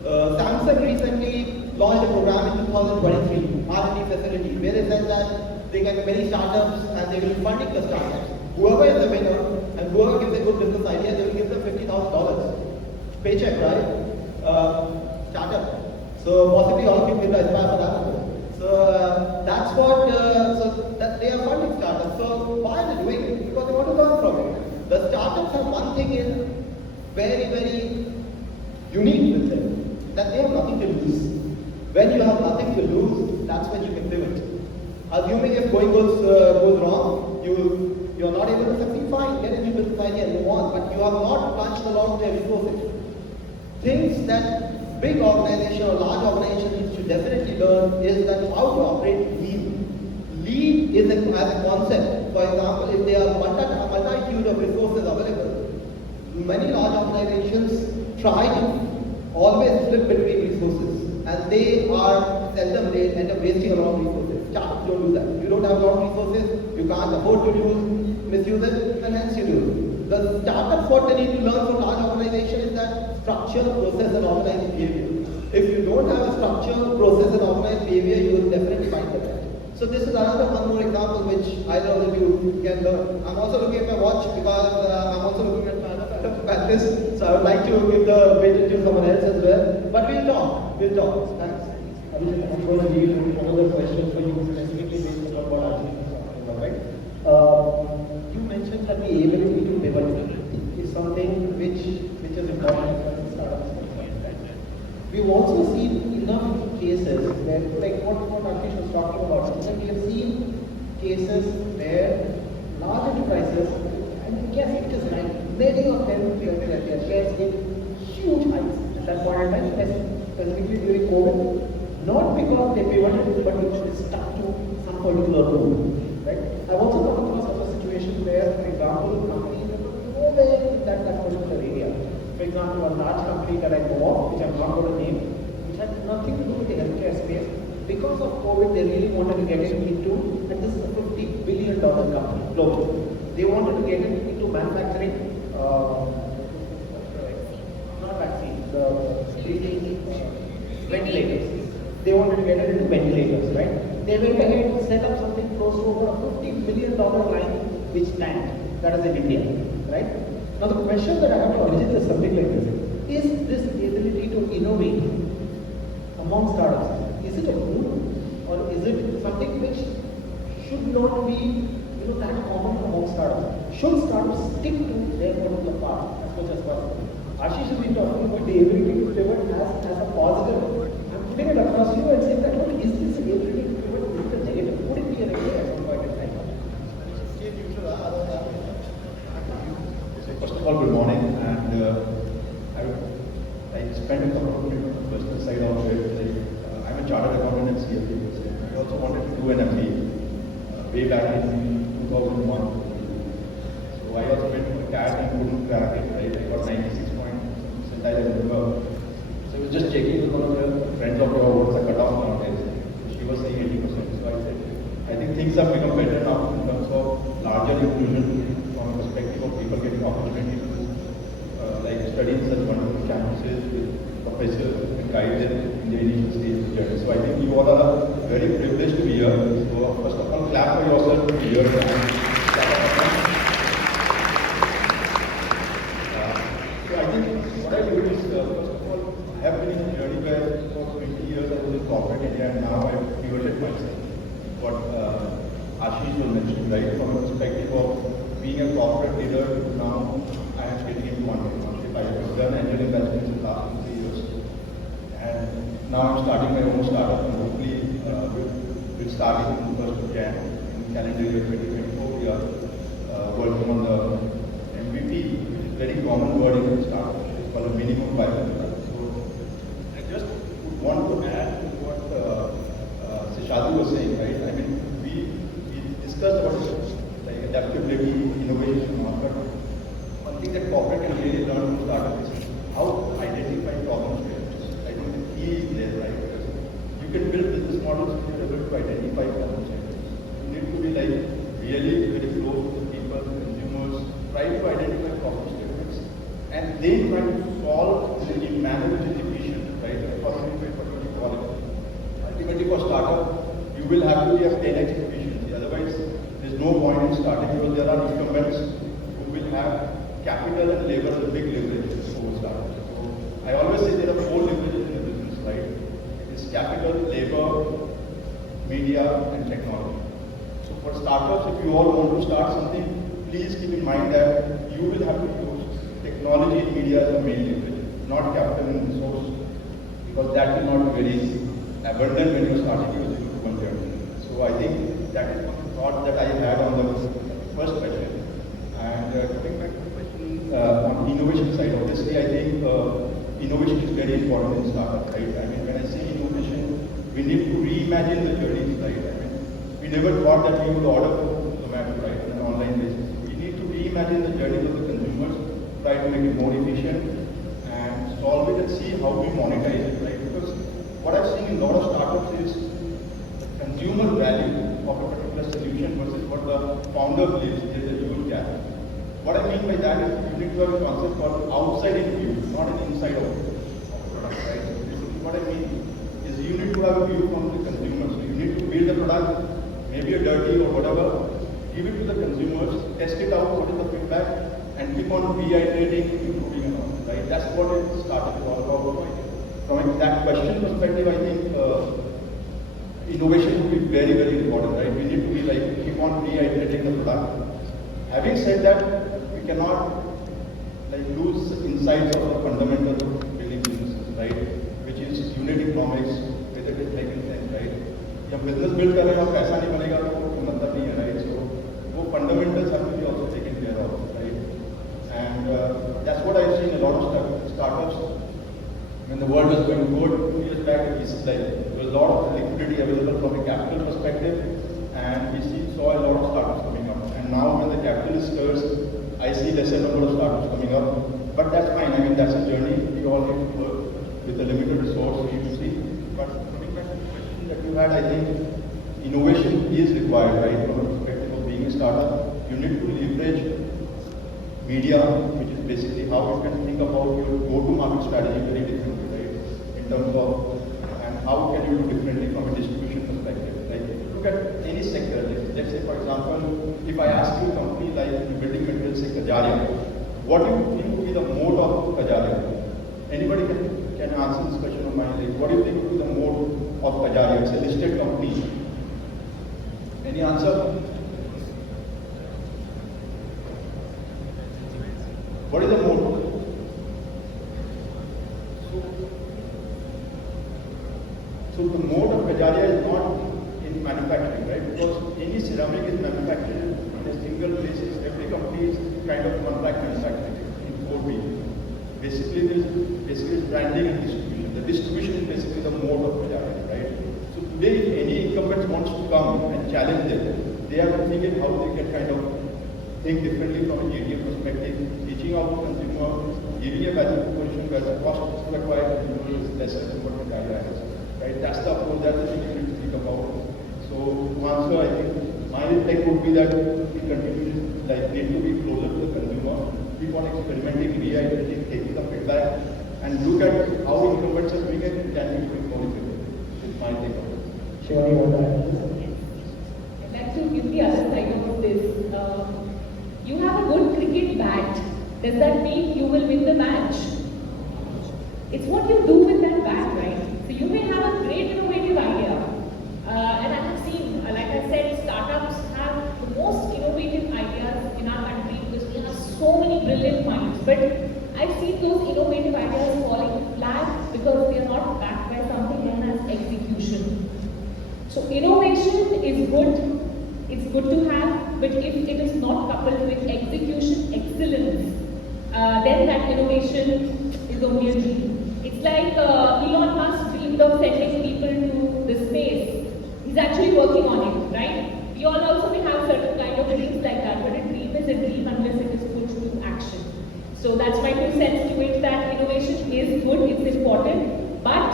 Samsung recently launched a program in 2023, R&D facility, where they said that they get many startups and they will be funding the startups. Whoever is the winner and whoever gives a good business idea, they will give them $50,000. Paycheck, right? Startup. So possibly all of you will aspire for that. So that's what, so that they are funding startups. So why are they doing it? Because they want to learn from it. The startups have one thing in very, very unique with them, that they have nothing to lose. When you have nothing to lose, that's when you can pivot. Assuming if going goes wrong, you're not able to succeed, fine, get a new business idea and move on, but you have not plunged a lot of their resources. Things that big organization or large organization should definitely learn is that how to operate lean. Lean is as a concept. For example, if there are multitude of resources available, many large organizations try to always flip between resources, and they are seldom, they end up wasting a lot of resources. Startups don't do that. You don't have a lot of resources, you can't afford to misuse it, and hence you do. The startups, what they need to learn from large organizations is that structure, process, and organized behavior. If you don't have a structure, process, and organized behavior, you will definitely find that. So this is another one more example which either of you can learn. I'm also looking at my watch because I'm also looking at my other panelists. So I would like to give the bait to someone else as well. But we'll talk. We'll talk. Thanks. I'm going to leave another question for you specifically based on what Ashish is talking about, right? You mentioned that the ability to pivot is something which is important for startups. We've also seen enough cases where, like what Ashish was talking about, we have seen cases where large enterprises, and yes, it is right, many of them, their shares hit huge heights at that point in time, specifically during COVID. Not because they pivoted, but because they stuck to some particular rule. Right? I've also come across a situation where, for example, companies that were nowhere in that particular area. For example, a large company that I know of, which I'm not going to name, which had nothing to do with the healthcare space. Because of COVID, they really wanted to get into, and this is a $50 billion company globally. They wanted to get into manufacturing, not vaccines, the ventilators. They wanted to get into ventilators, right? They went ahead and set up something close to over a $50 million line, which tanked. That is in India, right? Now the question that I have to origin is something like this: is this ability to innovate among startups, is it a rule, or is it something which should not be, that common among startups? Should startups stick to their particular path as much as possible? Ashish has been talking about the ability to pivot as a positive. Putting it across you and saying that, look, is this ability to pivot with a negative? Would it be a negative at some point in time? So first of all, good morning, and I spent a couple of minutes on the personal side of it. I'm a chartered accountant and CFA. I also wanted to do an MBA way back in 2001. So I also went to a CAT and couldn't crack it, right? I got 96 points percentile, I remember. So I was just checking with one of your friends of yours what's the cutoff nowadays. She was saying 80%. So I said, I think things have become better now in terms of larger inclusion from the perspective of people getting opportunity to like study in such wonderful campuses with professors and guide them in the initial stage of the journey. So I think you all are very privileged to be here. So first of all, clap for yourself to be here. So I think what I do is, first of all, I have been in a journey where for 20 years I was in corporate India, and now I've pivoted myself. What Ashish was mentioning, right? From the perspective of being a corporate leader, now I am getting into entrepreneurship. I have done angel investments in the last 3 years. And now I'm starting my own startup, and hopefully we'll start it in the 1st of January. calendar year 2024, we are working on the MVP, which is very common word in startup. It's called a minimum viable product. So I just would want to add to what Shadu was saying, right? I mean, we discussed about like adaptability, innovation, but one thing that corporate can really learn from startup is how to identify problem statements. I think the key is there, right? Because you can build business models if you're able to identify problem statements. You need to be like really very close to the people, consumers, try to identify problem statements, and then try to solve in a manner which is efficient, right? What you call it. Ultimately, for startup, you will have to have 10x efficiency. Otherwise, there's no point in starting because there are incumbents who will have capital and labor as a big leverage over startups. So I always say there are 4 leverages in the business, right? It is capital, labor, media, and technology. So for startups, if you all want to start something, please keep in mind that you will have to use technology and media as a main leverage, not capital and resource, because that will not be very abundant when you're starting your 0 to 1 journey. So I think that is one thought that I had on the first question. And coming back to the question on innovation side, obviously I think innovation is very important in startup, right? I mean, when I say innovation, we need to reimagine the journeys, right? I mean, we never thought that we would order from Zomato, right, on an online basis. We need to reimagine the journeys of the consumers, try to make it more efficient, and solve it and see how we monetize it, right? Because what I've seen in a lot of startups is the consumer value of a particular solution versus what the founder believes is a huge gap. What I mean by that is you need to have a concept called outside in view, not an inside out of the product, right? So basically what I mean is you need to have a view from the consumer. So you need to build the product, maybe a dirty or whatever, give it to the consumers, test it out, what is the feedback, and keep on reiterating, improving and all, right? That's what it started to all about. From that question perspective, I think innovation will be very, very important, right? We need to be like, keep on reiterating the product. Having said that, we cannot like lose insights of the fundamentals of building businesses, right? Which is unit economics, whether it is making sense, right? जब business build करेगा पैसा नहीं बनेगा तो मतलब नहीं है, right? So वो fundamentals have to be also taken care of, right? And that's what I've seen a lot of startups. When the world was going good, 2 years back, there was a lot of liquidity available from a capital perspective, and we saw a lot of startups coming up. And now when the capital is scarce, I see lesser number of startups coming up. But that's fine. I mean, that's a journey. We all need to work with a limited resource, you see. But coming back to the question that you had, I think innovation is required, right? From the perspective of being a startup, you need to leverage media, which is basically how you can think about your go-to-market strategy very differently, right? In terms of, and how can you do differently from a distribution perspective? Like, if you look at any sector, let's say for example, if I ask you a company like the building materials, say Kajaria, what do you think would be the mode of Kajaria? Anybody can answer this question on my like, what do you think would be the mode of Kajaria? It's a listed company. Any answer? What is the mode? So the mode of Kajaria is not in manufacturing, right? Because any ceramic is manufactured in a single place. Every company is kind of contract manufacturing in 4B. Basically, it's branding and distribution. The distribution is basically the mode of Kajaria, right? So today, if any incumbent wants to come and challenge them, they are thinking how they can kind of think differently from a JDM perspective, reaching out to consumers, giving a value proposition where the cost to acquire consumer is lesser than what the Kajaria has. Right? That's the approach, that's the thing you need to think about. So to answer, I think my take would be that we continue like need to be closer to the consumer, keep on experimenting, reiterating, taking the feedback, and look at how incumbents are doing it and can we do it more effectively. It's my take on it. Sure, you want that? I'd like to give the other side of this. You have a good cricket bat. Does that mean you will win the match? It's what you do with that bat, right? So you may have a great innovative idea. And I have seen, like I said, startups have the most innovative ideas in our country because we have so many brilliant minds. But I've seen those innovative ideas falling flat because they are not backed by something known as execution. So innovation is good it's good to have, but if it is not coupled with execution excellence, then that innovation is only a dream. It's like Elon Musk dreamed of sending people to the space. He's actually working on it, right? We all also may have certain kind of dreams like that, but a dream is a dream unless it is put to action. So that's my 2 cents to it, that innovation is good, it's important, but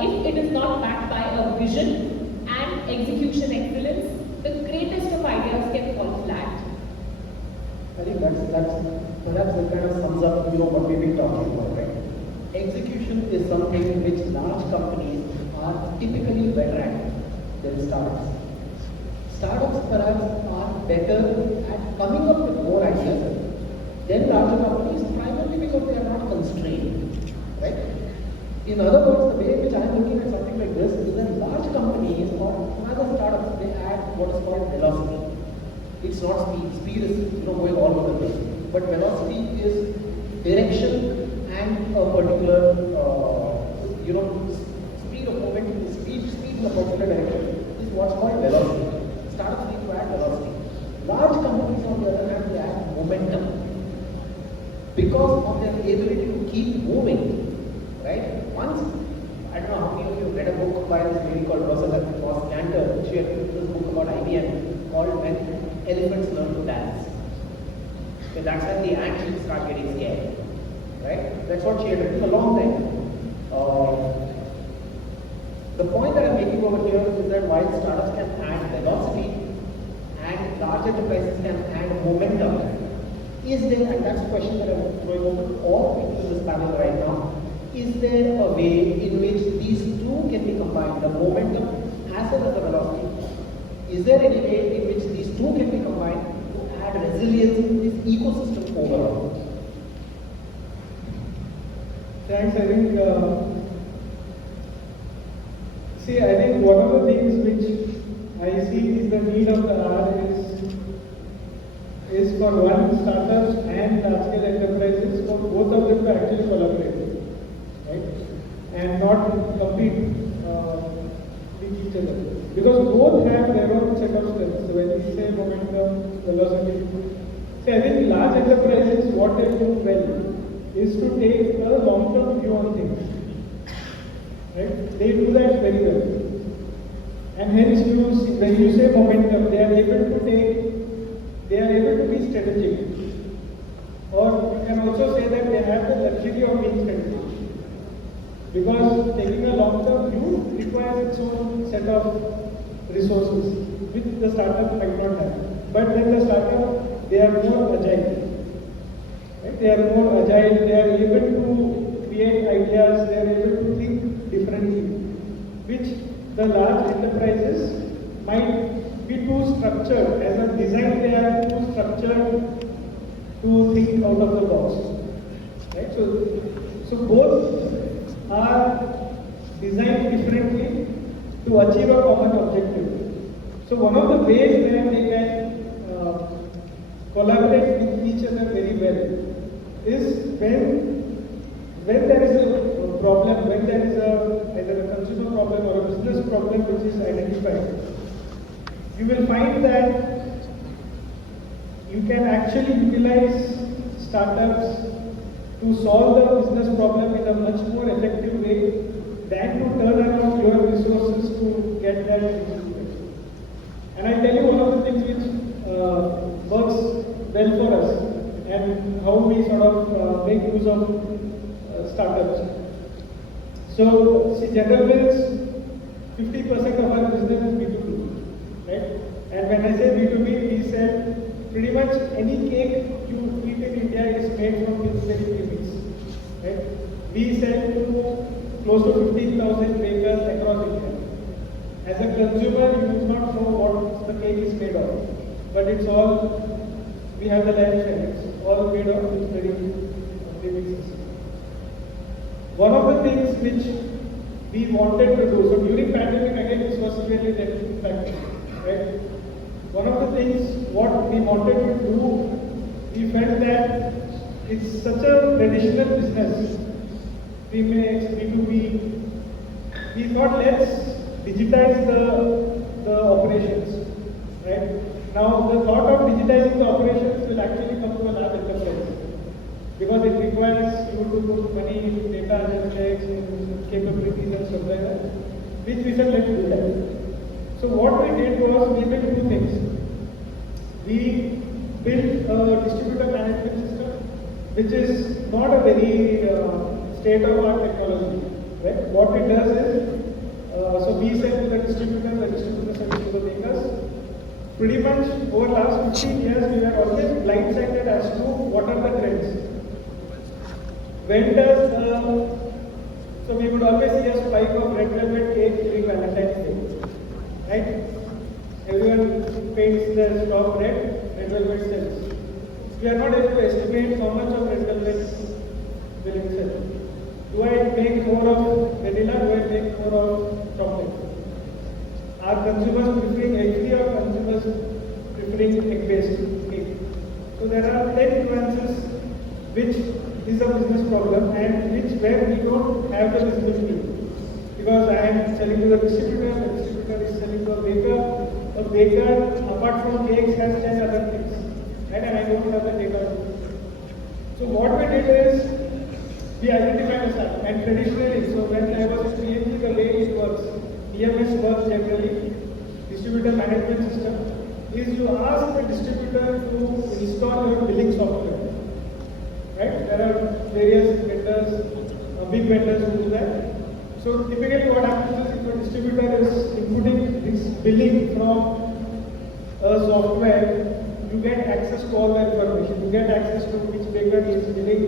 if it is not backed by a vision and execution excellence, the greatest of ideas can fall flat. I think perhaps that kind of sums up what we've been talking about, right? Execution is something which large companies are typically better at than startups. Startups perhaps are better at coming up with more ideas than larger companies, primarily because they are not constrained, right? In other words, the way in which I am looking at something like this is that large companies or rather startups, they add what is called velocity. It's not speed. Speed is going all over the place. But velocity is direction and a particular speed of movement, speed in a particular direction is what's called velocity. Startups need to add velocity. Large companies on the other hand, they add momentum. Because of their ability to keep moving. Right? Once, I don't know how many of you have read a book by this lady called Ross Cantor. She had written this book about IBM called When Elephants Learn to Dance. So that's when the ants start getting scared. Right? That's what she had written a long time. The point that I'm making over here is that while startups can add velocity and large enterprises can add momentum, is there, and that's the question that I'm throwing over to all people in this panel right now, is there a way in which these two can be combined, the momentum as well as the velocity? Is there any way in which these two can be combined to add resilience to this ecosystem overall? Thanks. I think, I think one of the things which I see is the need of the hour is for one, startups and large-scale enterprises, for both of them to actually collaborate, right? And not compete with each other. Because both have their own set of strengths. So when we say momentum, velocity, I think large enterprises, what they do well is to take a long-term view on things. Right? They do that very well. And hence, when you say momentum, they are able to be strategic. Or you can also say that they have the luxury of being strategic. Because taking a long-term view requires its own set of resources, which the startup might not have. But then the startup, they are more agile. Right? They are more agile, they are able to create ideas, they are able to think differently, which the large enterprises might be too structured. As a design, they are too structured to think out of the box. Right? So both are designed differently to achieve a common objective. So one of the ways where they can collaborate with each other very well is when there is a problem, when there is either a consumer problem or a business problem which is identified, you will find that you can actually utilize startups to solve the business problem in a much more effective way than to turn around your resources to get that executed. And I'll tell you one of the things which works well for us and how we sort of make use of startups. So, see, General Mills, 50% of our business is B2B, right? And when I say B2B, we said pretty much any cake you eat in India is made from Pillsbury premix, right? We sell to close to 15,000 bakers across India. As a consumer, you do not know what the cake is made of, but it's all, we have the land share, it's all made of Pillsbury premixes. One of the things which we wanted to do, so during pandemic again this was really the impact, right? One of the things what we wanted to do, we felt that it's such a traditional business, premix, B2B, we thought let's digitize the operations. Right? Now, the thought of digitizing the operations will actually come to a large enterprise because it requires you to put money into data analytics, and capabilities and stuff like that, which we said let's do that. So what we did was we built two things. We built a distributor management system, which is not a very state-of-art technology. Right? What it does is, so we sell to the distributor sells to the makers. Pretty much over last 15 years, we were always blindsided as to what are the trends. When does so we would always see a spike of red velvet cake during Valentine's Day, right? Everyone paints their top red velvet sells. We are not able to estimate how much of red velvet will sell. Do I make more of vanilla? Do I make more of chocolate? Are consumers preferring egg-free or consumers preferring egg-based cake? So there are 10 nuances which is a business problem and which where we don't have the visibility. Because I am selling to the distributor is selling to a baker apart from cakes has 10 other things. Right? And I don't have the data. So what we did is we identified a startup and traditionally, so when I was in PhD, the way it works, EMS works generally, distributor management system, is you ask the distributor to install your billing software. Right? There are various vendors, big vendors who do that. So typically what happens is if a distributor is inputting this billing from a software, you get access to all the information. You get access to which baker is billing,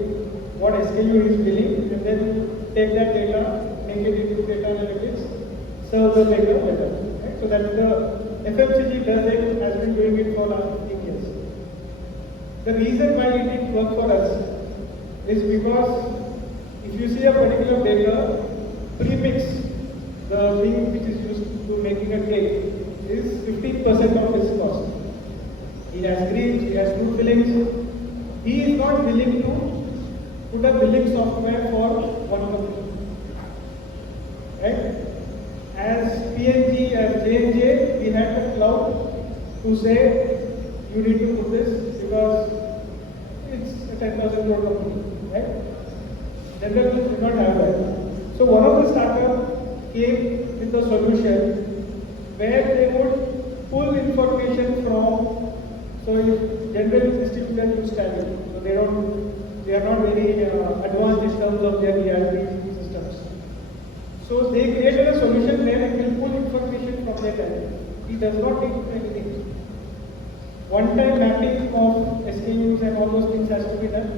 what SKU is billing, and then take that data, make it into data analytics, serve the baker better. Right? So that's the FMCG does it, has been doing it for last 15 years. The reason why it didn't work for us is because if you see a particular baker premix, the thing which is used to making a cake is 15% of his cost. He has creams, he has fruit fillings. He is not willing to put a billing software for one company. Right? As P&G, as J&J, we had the cloud to say you need to put this because it's a 10,000 crore company. Right? General did not have that. So one of the startups came with a solution where they would pull information from, so if general distributors use Tally, so they are not very advanced in terms of their ERP systems. So they created a solution where it will pull information from their Tally. It does not need anything. One-time mapping of SKUs and all those things has to be done.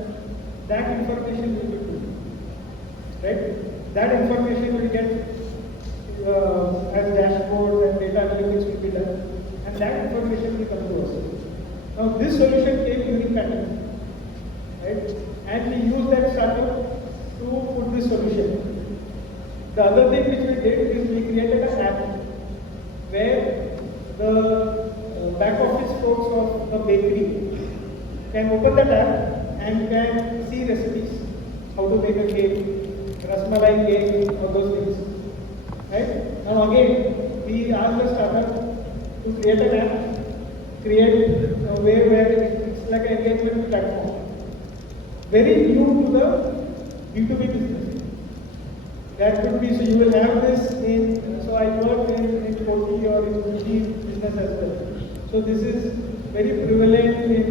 That information will be pulled. Right? That information will get as dashboard and data analytics will be done. And that information will come to us. Now this solution came during pandemic. Right? And we used that startup to put this solution. The other thing which we did is we created an app where the back office folks of a bakery can open that app and can see recipes, how to make a cake, rasmalai cake, all those things. Right? Now again, we asked the startup to create an app, create a way where it's like an engagement platform. Very new to the B2B business. That could be, so you will have this in, so I work in Kochi or in Vriddhi business as well. So this is very prevalent in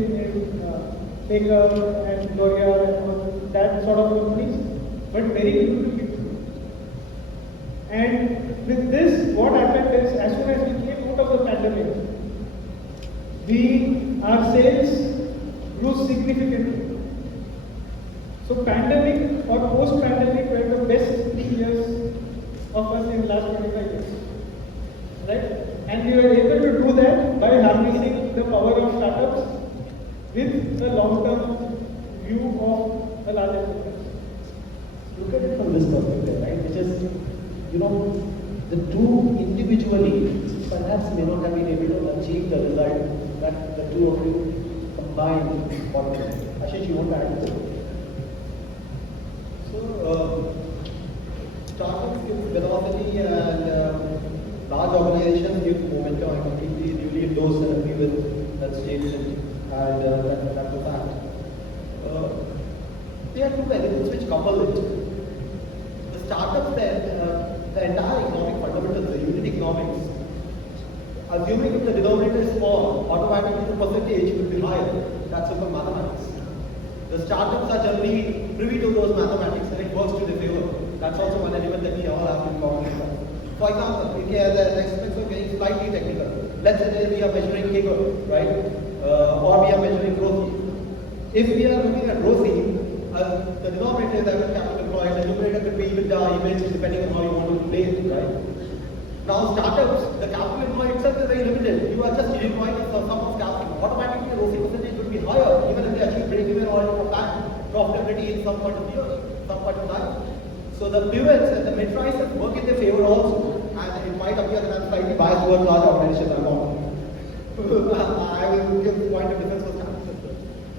Baker and L'Oreal and that sort of companies, but very new to B2B. And with this, what happened is, as soon as we came out of the pandemic, our sales grew significantly. So pandemic or post-pandemic were the best 3 years of us in the last 25 years. Right? And we were able to do that by harnessing the power of startups with the long-term view of a large enterprise. Look at it from this perspective, right? Which is, the two individually perhaps may not have been able to achieve the result that the two of you combined for. Ashish, you want to add to this? So, startups give velocity and large organizations give momentum. I completely endorsed and agree with that statement, and that's a fact. There are two elements which couple it. The startups, the entire economic fundamentals, the unit economics, assuming if the denominator is small, automatically the percentage will be higher. That's simple mathematics. The startups are generally privy to those mathematics and it works to their favor. That's also one element that we all have to common. For example, if you have the expense of getting slightly technical, let's say we are measuring CAGR, right? Or we are measuring ROCE. If we are looking at ROCE, the denominator is average capital employed, the numerator could be EBITDA, EBIT, depending on how you want to play it, right? Now startups, the capital employed itself is very limited. You are just employing the sum of capital. Automatically the ROCE percentage will be higher, even if they achieve break-even or back profitability in some point of year, some point of time. So the pivots and the mid-prices work in their favor also. And it might appear that I'm slightly biased towards large organizations. I'm not. I will give the point of difference for startups,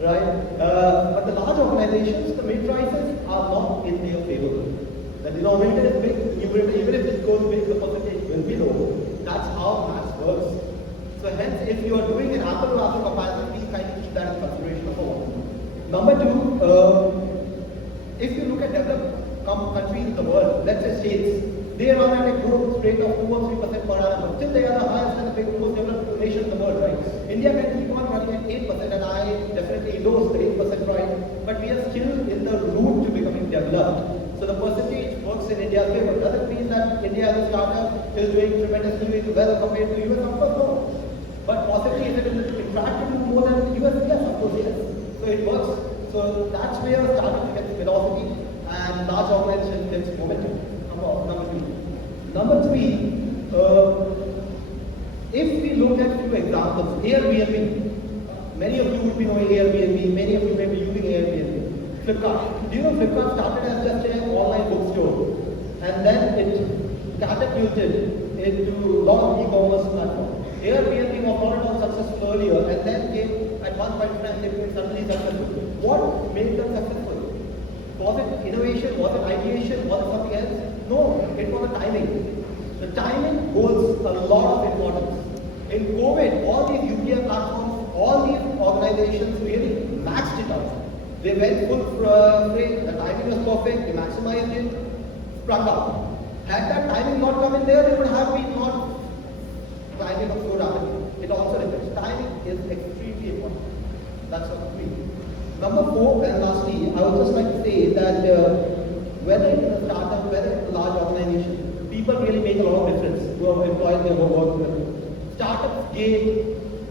right? But the large organizations, the mid-prices are not in their favor. The denominator is big, even if it goes big, the percentage will be low. That's how maths works. So hence, if you are doing an apple-to-apple comparison, please kindly keep that in consideration for one. Number two, if you look at developed countries in the world, let's say states, they run at a growth rate of 2 or 3% per annum, but still they are the highest and the most developed nation in the world, right? India can keep on running at 8%, and I definitely endorse the 8% right, but we are still in the route to becoming developed. So the percentage works in India's favor. Does it mean that India as a startup is doing tremendously well compared to US? Of course, no. But possibly is it in fact to do more than the US? Yes, of course, yes. So it works. So that's where a startup gets velocity and large organization gets momentum. Number three, if we look at few examples, Airbnb. Many of you would be knowing Airbnb, many of you may be using Airbnb. Flipkart. Do you know Flipkart started as just an online bookstore and then it catapulted into a lot of e-commerce platforms. Airbnb was not at all successful earlier and then came at one point in time they became suddenly successful. What made them successful? Was it innovation? Was it ideation? Was it something else? No, it was the timing. The timing holds a lot of importance. In COVID, all these UPI platforms, all these organizations really maxed it out. They went full frame, the timing was perfect, they maximized it, sprung up. Had that timing not come in there, they would have been not climbing up so rapidly. It also depends. Timing is extremely important. That's what I mean. Number four, and lastly, I would just like to say that whether it's a startup, whether it's a large organization, people really make a lot of difference who are employees they work with. Startups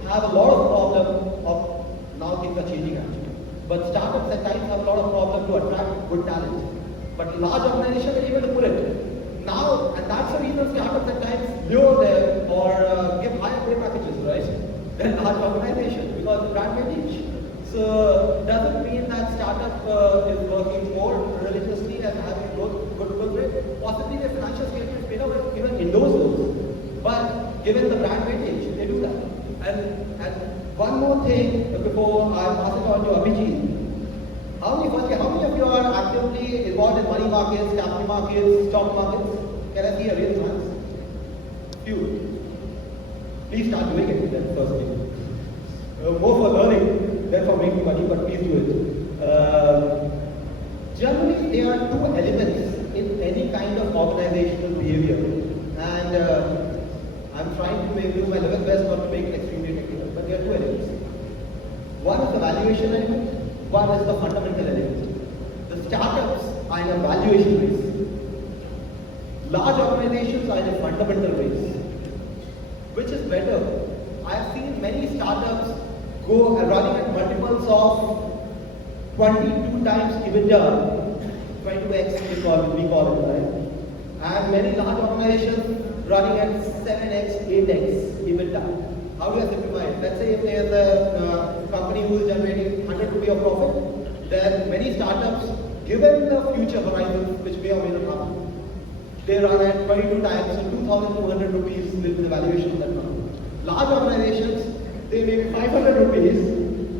have a lot of problems of now things are changing actually. But startups at times have a lot of problems to attract good talent. But large organizations are able to pull it. Now, and that's the reason startups at times lure them or give higher pay packages, right? Than large organizations because the brand image. So does it mean that startup is working more religiously and having good growth rate? Possibly their financial statements may not even endorse those. But given the brand weightage, they do that. And one more thing before I pass it on to Abhijit. How many of you are actively involved in money markets, capital markets, stock markets? Can I see a real hands? Few. Please start doing it then firstly. More for learning than for making money, but please do it. Generally, there are two elements in any kind of organizational behavior. And I'm trying to do my level best not to make it extremely technical, but there are two elements. One is the valuation element, one is the fundamental element. The startups are in a valuation race. Large organizations are in a fundamental race. Which is better? I have seen many startups go running at multiples of 22 times EBITDA, 22x we call it, right? And many large organizations running at 7x, 8x EBITDA. How do I simplify it? Let's say if there's a company who is generating 100 rupees of profit, then many startups, given the future horizons, which may or may not happen, they run at 22 times, so 2,200 rupees will be the valuation of that company. Large organizations, they may be 500 rupees,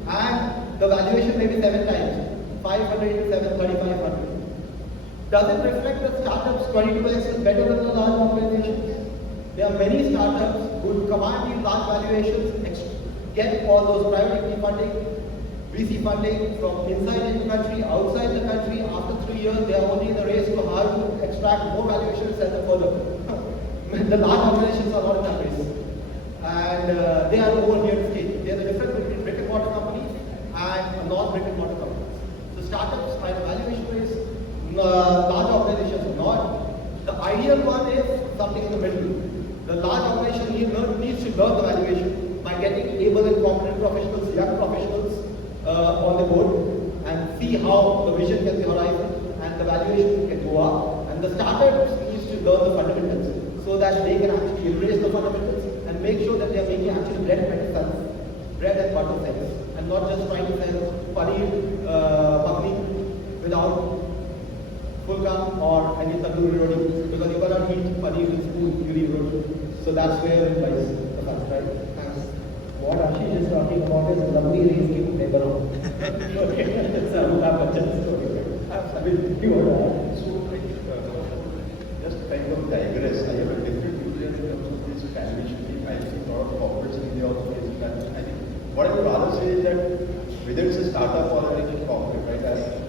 and the valuation may be 7 times. 500 into 7, 3,500. Does it reflect that startups 22x is better than the large organizations? There are many startups who command these large valuations, get all those private equity funding, VC funding from inside the country, outside the country. After 3 years, they are only in the race to how to extract more valuation and sell them further. The large organizations are not in that race. And they are over here to stay. There is a difference between brick and mortar companies and non-brick and mortar companies. So startups are in a valuation race, large organizations not. The ideal one is something in the middle. The large organization needs to learn the valuation by getting able and competent professionals, young professionals on the board and see how the vision can be horizon and the valuation can go up. And the startups needs to learn the fundamentals so that they can actually embrace the fundamentals and make sure that they are making actually bread and butter sense and not just trying to sell paneer makhni without fulka or any tandoori roti, because you cannot eat paneer with spoon, you need roti. So that's where it lies, the fact, right? Thanks. What Ashish is talking about is lovely race ke neighbor. Okay, that's Amitabh Bachchan's story. I mean, you want to add? So, just kind of digress. I have a different view in terms of this valuation. I think a lot of corporates in India also facing that. I think what I would rather say is that whether it's a startup or a corporate, right?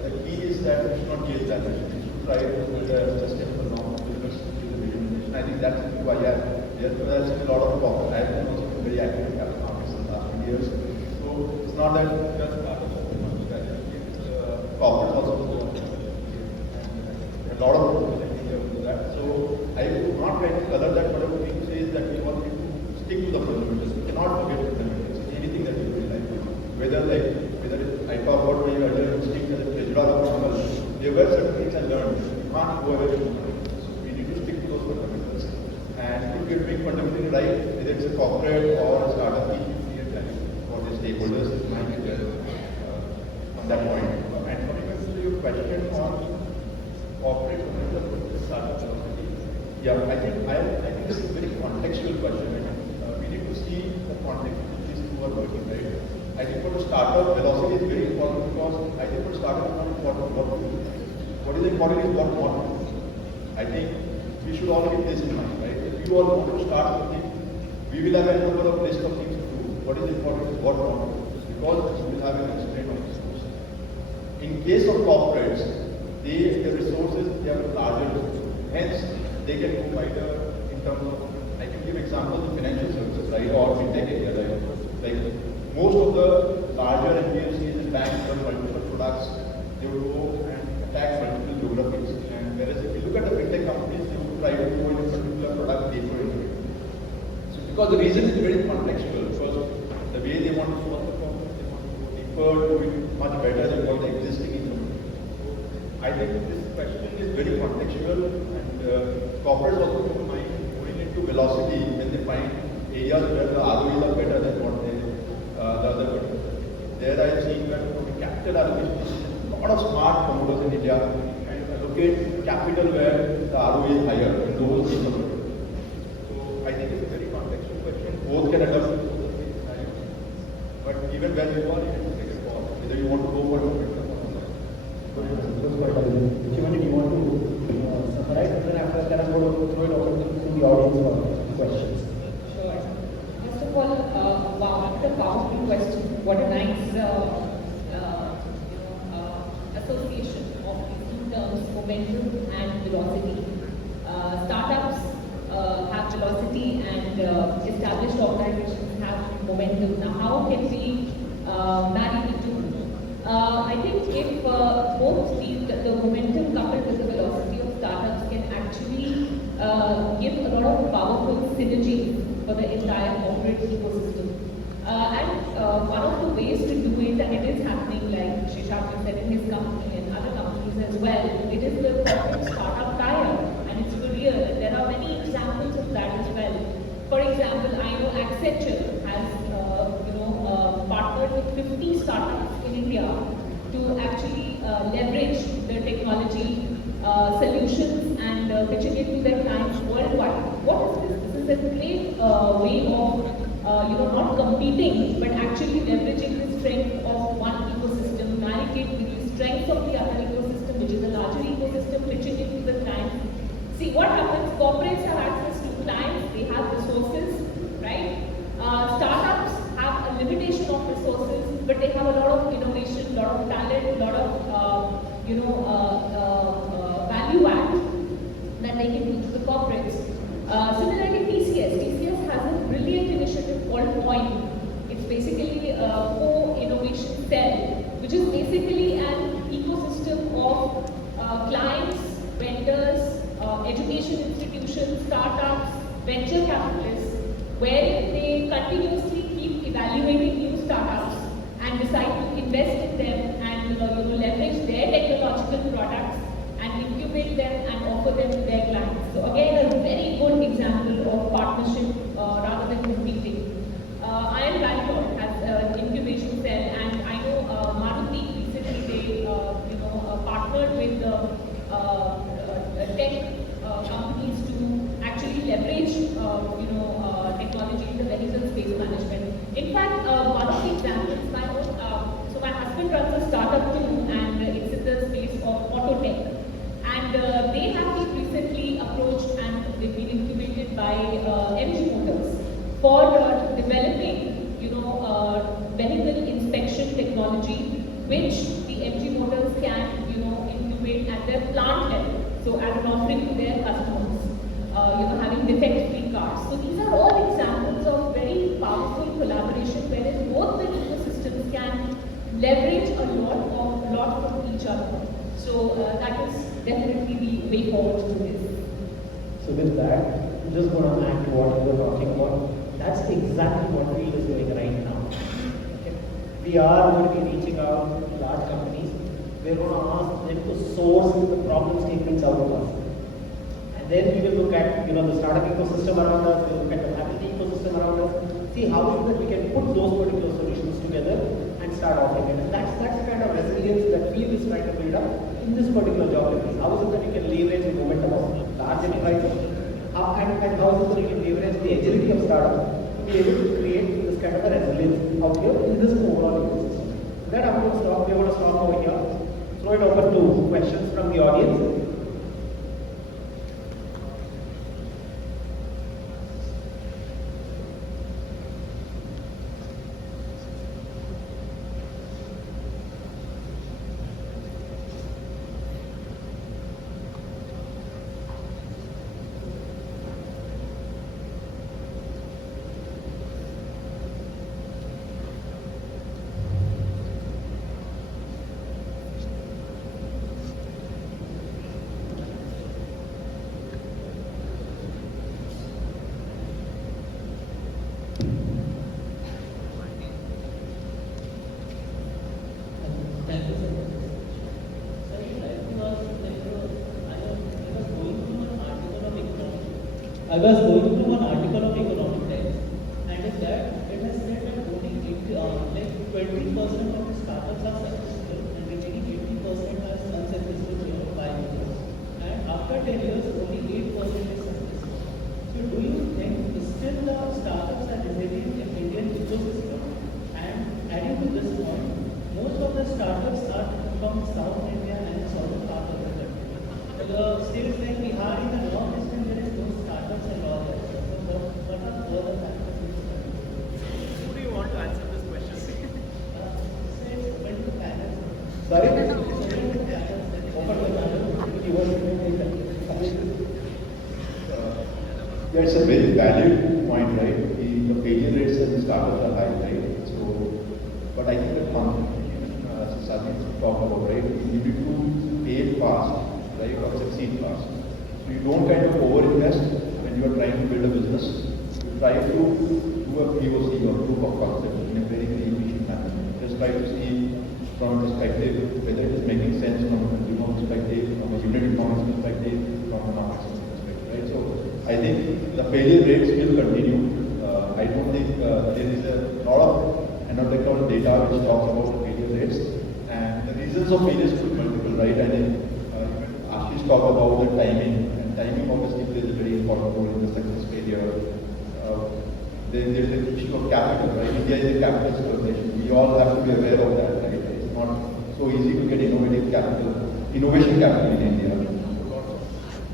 The key is that you should not give valuation. You should try to build a sustainable long business with the vision. I think that's why there's a lot of corporate. I have also been very active in capital markets in the last 20 years. So it's not that just startups corporates also a lot of that. So I would not try to color that. What I would think say is that we want to stick to the fundamentals. We cannot forget the fundamentals. Anything that we do in life, whether I talk about my earlier instinct as a treasurer of people, there were certain things I learned. You can't go away from fundamentals. So we need to stick to those fundamentals. And if you're doing fundamentally right, whether it's a corporate or a startup, we should create value for the stakeholders on that point. And coming back to your question on corporate startup velocity, yeah, I think this is a very contextual question. We need to see the context in which these two are working, right? I think for a startup, velocity is very important because I think for a startup, it's not important what to do. What is important is what not to do. I think we should all keep this in mind, right? If you all want to start something, we will have a number of list of things to do. What is important is what not to do. Because we will have a constraint on resources. In case of corporates, the resources, they have a larger resources. Hence, they can go wider in terms of, I can give examples of financial services, right, or fintech area, right? Like most of the larger NBFCs and banks have multiple products, they will go and attack multiple geographies. And whereas if you look at the fintech companies, they will try to go in a particular product deeper into it. So because the reason is very contextual, because the way they want to solve the problem, they want to go deeper, do it much better than what the existing is. I think this question is very contextual, and corporates also keep in mind going into velocity when they find areas where the ROEs are better than what they the other countries. There I have seen that from a capital allocation decision, a lot of smart promoters in India and allocate capital where the ROE is higher in those cases. So I think it's a very contextual question. Both can adapt to both the scenarios. But even where you are, you have to take a call whether you want to go for a momentum or not. Shivani, do you want to summarize? And then after that, I'm going to throw it open to the audience for questions. Sure. First of all, wow, what a powerful question. What a nice association of these two terms, momentum and velocity. Startups have velocity and established organizations have momentum. Now, how can we marry the two? I think if both the momentum coupled with the velocity of startups can actually give a lot of powerful synergy for the entire corporate ecosystem. One of the ways to do it, and it is happening, like Shishak said in his company and other companies as well, it is the corporate startup tie-up, and it's for real. There are many examples of that as well. For example, I know Accenture has partnered with 50 startups in India to actually leverage their technology solutions and pitching it to their clients worldwide. What is this? This is a great way of not competing, but actually leveraging the strength of one ecosystem, marrying it with the strength of the other ecosystem, which is a larger ecosystem, pitching it to the clients. See what happens, corporates have access to clients they have resources, right? Startups have a limitation of resources, but they have a lot of innovation, lot of talent, lot of value add that they can do to the corporates. Similarly, TCS has a brilliant initiative called Point. It's basically a co-innovation cell, which is basically an ecosystem of clients, vendors, education institutions, startups, venture capitalists, where they continuously keep evaluating new startups and decide to invest in them and leverage their technological products and incubate them and offer them to their clients. So again, a very good example of partnership rather than competing. IIM Bangalore has an incubation cell, and I know Maruti recently they partnered with tech companies to actually leverage technology in the vehicle space management. In fact, one of the examples, my husband runs a startup too, and it's in the space of auto tech. And they have been recently approached and they've been incubated by MG Motors for developing, vehicle inspection technology, which the MG Motors can, incubate at their plant level. So as an offering to their customers, having defect-free cars. So these are all examples of very powerful collaboration, wherein both the ecosystems can leverage a lot from each other. So that is definitely the way forward to this. So with that, I'm just going to add to what you were talking about. That's exactly what field is doing right now. Okay. We are going to be reaching out to large companies. We're going to ask them to source the problem statements out of us. And then we will look at the startup ecosystem around us, we'll look at the faculty ecosystem around us, see how is it that we can put those particular solutions together and start offering it. And that's the kind of resilience that field is trying to build up in this particular geography. How is it that we can leverage the momentum of large enterprises? And how is it that we can leverage the agility of startup to be able to create this kind of a resilience out here in this overall ecosystem. Then I'm going to stop. We're going to stop over here. Throw it open to questions from the audience. I was going through an article of Economic Times, and in that it has said that only 20% of the startups are successful, and remaining 80% are unsuccessful beyond 5 years. And after 10 years, only 8% is successful. So, do you think still the startups are resilient in Indian ecosystem? And adding to this point, most of the startups are from South India and southern part of the country. The states like Bihar in the northeastern, there is no startups and all that. So what are the other factors? Who do you want to answer this question? Say it's open to panels. Sorry? It's open to panels. Open to panels. Yeah, it's a very valid point, right? The failure rates in startups are high, right? So, but I think that Sajid talked about, right? You need to fail fast, right, or succeed fast. So you don't kind of overinvest when you are trying to build a business. You try to do a POC or proof of concept in a very, very efficient manner. Just try to see from a perspective whether it is making sense from a consumer perspective, from a unit economics perspective, from an operations perspective, right? So I think the failure rates will continue. I don't think there is a lot of analytical data which talks about the failure rates, and the reasons of failures could be multiple, right? I think Ashish talked about the timing, and timing obviously plays a very important role in the success failure. There is an issue of capital, right? India is a capitalist nation. We all have to be aware of that, right? It's not so easy to get innovation capital in India.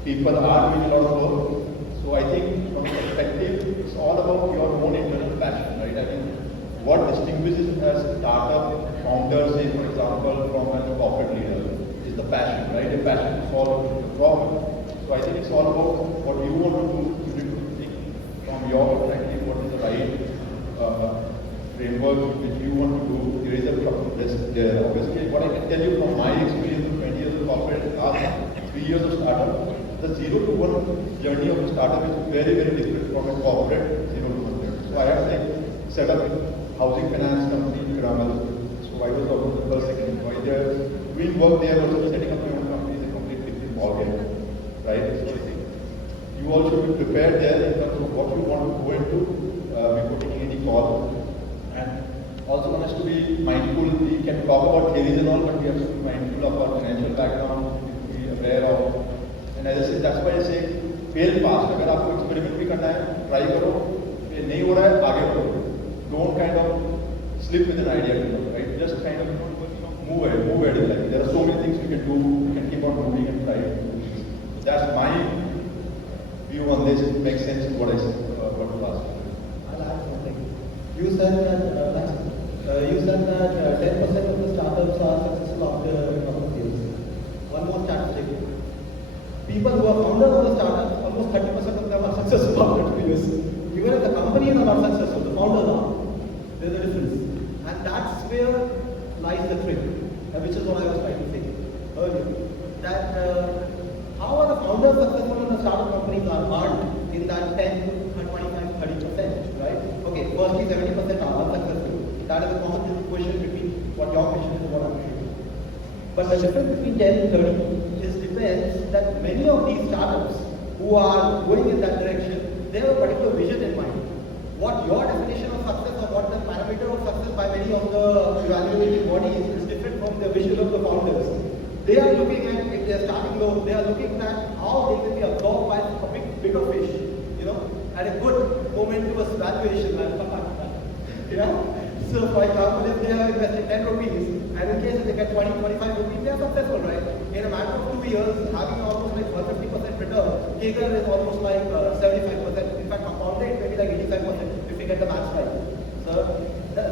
People are doing a lot of work. So I think from a perspective, it's all about your own internal passion, right? I mean, what distinguishes a startup founder, say for example, from a corporate leader is the passion, right? A passion to solve a problem. So I think it's all about what you want to do. You need to think from your perspective what is the right framework which you want to do. There is a risk there. Obviously, what I can tell you from my experience of 20 years of corporate and last 3 years of startup, the 0 to 1 journey of a startup is very, very different from a corporate 0 to 1 journey. So I have set up housing finance company in Piramal. So I was almost the first, second employee there. Doing work there versus setting up my own company is a completely different ballgame, right? So I think you also be prepared there in terms of what you want to go into before taking any call. And also one has to be mindful. We can talk about theories and all, but we have to be mindful of our financial background, be aware of. And as I said, that's why I say fail fast. अगर आपको experiment भी करना है, try करो. ये नहीं हो रहा है, आगे बढ़ो. Don't kind of slip with an idea, right? Just kind of move ahead in life. There are so many things you can do. You can keep on moving and try. That's my view on this. It makes sense in what I said, what you asked. I'll add something. You said that 10% of the startups are successful after a couple of years. One more statistic. People who are founders of the startups, almost 30% of them are successful after 2 years. Even if the companies are not successful, the founders are. There's a difference. And that's where lies the trick, which is what I was trying to say earlier. That how are the founders successful in the startup companies are earned in that 10, 25, 30%, right? Okay, firstly 70% are unsuccessful. That is a common question between what your question is and what I'm saying. But the difference between 10 and 30 is depends that many of these startups who are going in that direction, they have a particular vision in mind. What your definition of success or what the parameter of success by many of the evaluating bodies is different from the vision of the founders. They are looking at, if they are starting low, they are looking at how they can be absorbed by a bigger fish, at a good momentous valuation. I'll come back to that. So for example, if they have invested 10 rupees, and in case if they get 20, 25 rupees, they are successful, right? In a matter of 2 years, having almost like 150% return, CAGR is almost like 75%. In fact, compounded maybe like 85% if we get the maths right.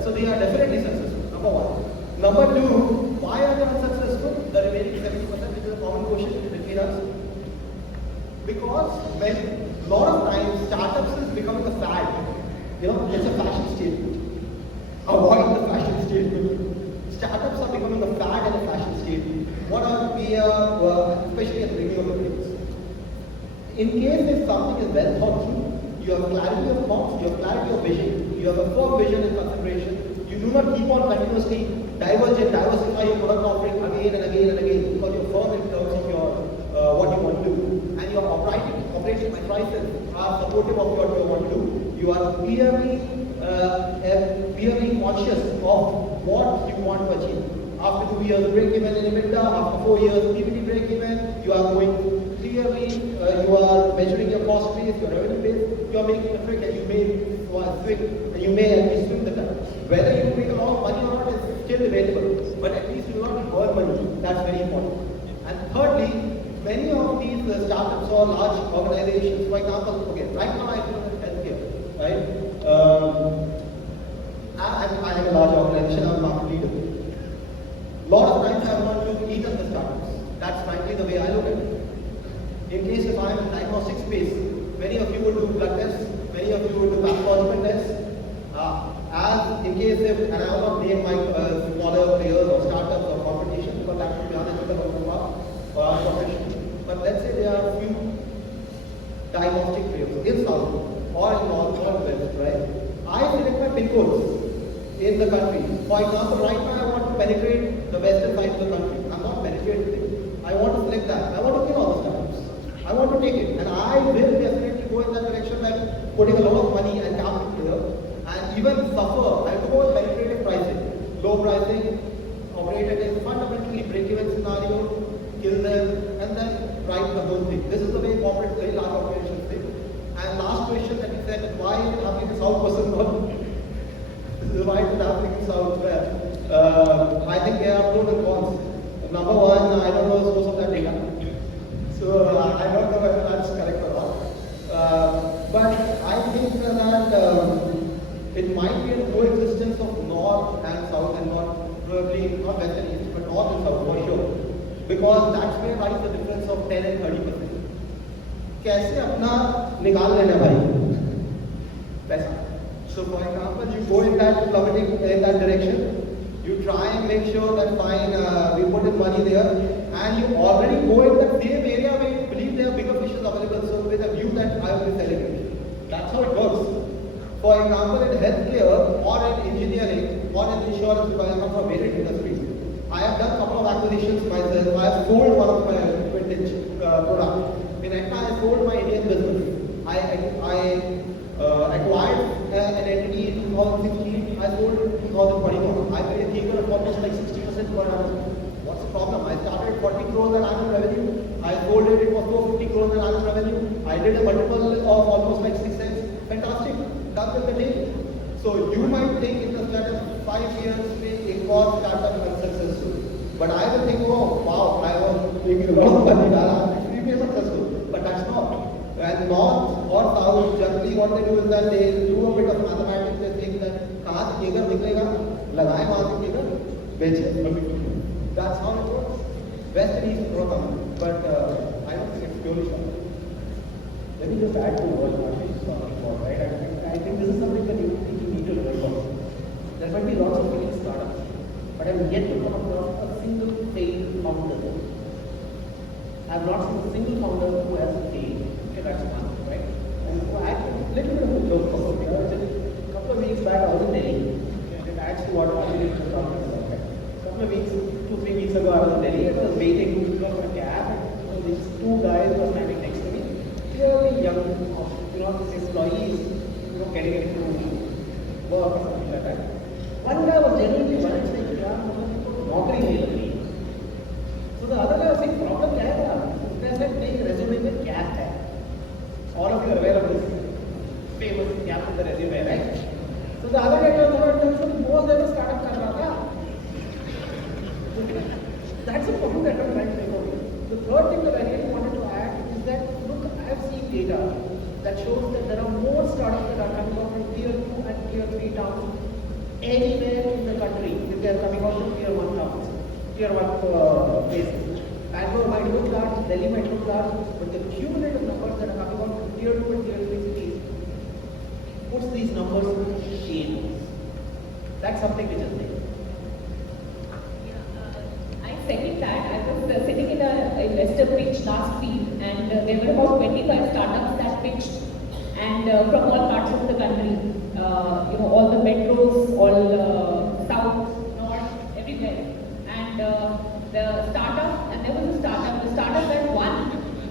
So they are definitely successful, number one. Number two, why are they unsuccessful? The remaining 70%, which is a common question between us. Because when a lot of times startups is becoming a fad, it's a fashion statement. Avoid the fashion statement. Startups are becoming a fad and a fashion statement. What are we, especially at the beginning of the days? In case if something is well thought through, you have clarity of thoughts, you have clarity of vision, you have a firm vision and consideration, you do not keep on continuously diversify your product offering again and again and again because you're firm in terms of your what you want to do. And your operating matrices are supportive of what you want to do. You are clearly conscious of what you want to achieve. After 2 years break even in EBITDA, after 4 years PBT break even, you are going clearly, you are measuring your cost base, your revenue base, you are making a trick and you may swing the time. Whether you make a lot of money or not is still debatable, but at least you will not burn money. That's very important. And thirdly, many of these startups or large organizations, for example, right now I feel in healthcare, right? I have a large organization, I'm a market leader. Lot of times I want to eat up the startups. That's frankly the way I look at it. In case if I am in diagnostic space, many of you would do blood tests, many of you would do pathological tests. As in case if, and I will not name my smaller players or startups or competition, because that would be unethical for our profession. But let's say there are a few diagnostic players in South or in North or West, right? I select my pin codes in the country. For example, right now I want to penetrate the western side of the country. I'm not penetrating it. I want to select that. I want to kill all the startups. I want to take it. And I will definitely go in that direction by putting a lot of money and capital here. And even suffer. I go with penetrative pricing. Low pricing, operate at a fundamentally break-even scenario, kill them, and then write the whole thing. This is the way corporate, very large operations think. And last question that you said, why is it happening in South versus North? This is why it is happening in South where I think there are pros and cons. Number one, I don't know the source of that data. So I don't know whether that's correct or not. But I think that it might be a coexistence of north and south and probably not west and east, but north and south for sure. Because that's where lies the difference of 10 and 30%. कैसे अपना निकाल लेना भाई पैसा? So for example, you go in that plummeting in that direction. You try and make sure that fine, we put in money there, and you already go in the same area where you believe there are bigger fishes available. So with a view that I will be selling it. That's how it works. For example, in healthcare or in engineering or in insurance, because I come from various industries, I have done a couple of acquisitions myself. I have sold one of my vintage products. In ECTA, I sold my Indian business. I acquired an entity in 2016. I sold it in 2021. I made a CAGR of almost like 60% per annum. What's the problem? I started at 40 crores an annual revenue. I sold it, it was 450 crores an annual revenue. I did a multiple of almost like 6x. Fantastic. Done with the day. So you might think in the span of 5 years, it was startup unsuccessful. But I will think, oh wow, I was making a lot of money. Actually, be successful. But that's not. And north or south, generally what they do is that they do a bit of mathematics. They think that कहाँ से केगर निकलेगा, लगाए वहाँ से केगर, बेचे. That's how it works. West and east grow common, but I don't think it's purely short. Let me just add to what Ashish is talking about, right? I think this is something that you need to learn from. There might be lots of winning startups, but I've yet to come across a single failed founder. I've not seen a single founder who has failed. Okay, that's one, right? And so I had a little bit of a joke for you. A couple of weeks back, I was in Delhi. Okay, it adds to what Ashish was talking about. Right? A couple of weeks, 2-3 weeks ago, I was in Delhi. I was waiting for a cab, and these two guys were standing next to me. Clearly young, employees, getting into work or something like that. One guy was genuinely worried, saying, "Yeah, नौकरी नहीं लग रही." So the other guy was saying, "Problem क्या है यार?" They said, "नहीं, resume में gap है." All of you are aware of this famous gap in the resume, right? So the other guy was like, "Suppose there was startup कर रहा था." That's a problem that I'm trying to make out. The third thing that I really wanted to add is that, look, I have seen data that shows that there are more startups that are coming out from tier 2 and tier 3 towns anywhere in the country if they are coming out from tier 1 towns, tier 1 places. Bangalore might look large, Delhi might look large, but the cumulative numbers that are coming out from tier 2 and tier 3 cities puts these numbers in shame. That's something which is there. Second that, I was sitting in an investor pitch last week, and there were about 25 startups that pitched, and from all parts of the country, all the metros, all south, north, everywhere. And the startup, and there was a startup, the startup that won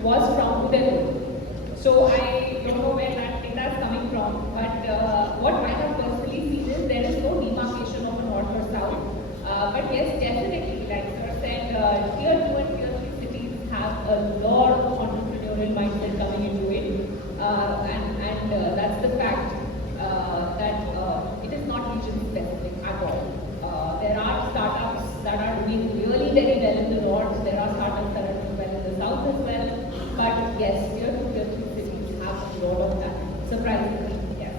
was from Udaipur. So I don't know where that data is coming from, but what I have personally seen is there is no demarcation of a north or south. But yes, definitely, like sir said, tier 2 and tier 3 cities have a lot of entrepreneurial mindset coming into it. And that's the fact that it is not region specific at all. There are startups that are doing really very well in the north, there are startups that are doing well in the south as well. But yes, tier 2, tier 3 cities have a lot of that, surprisingly, yes.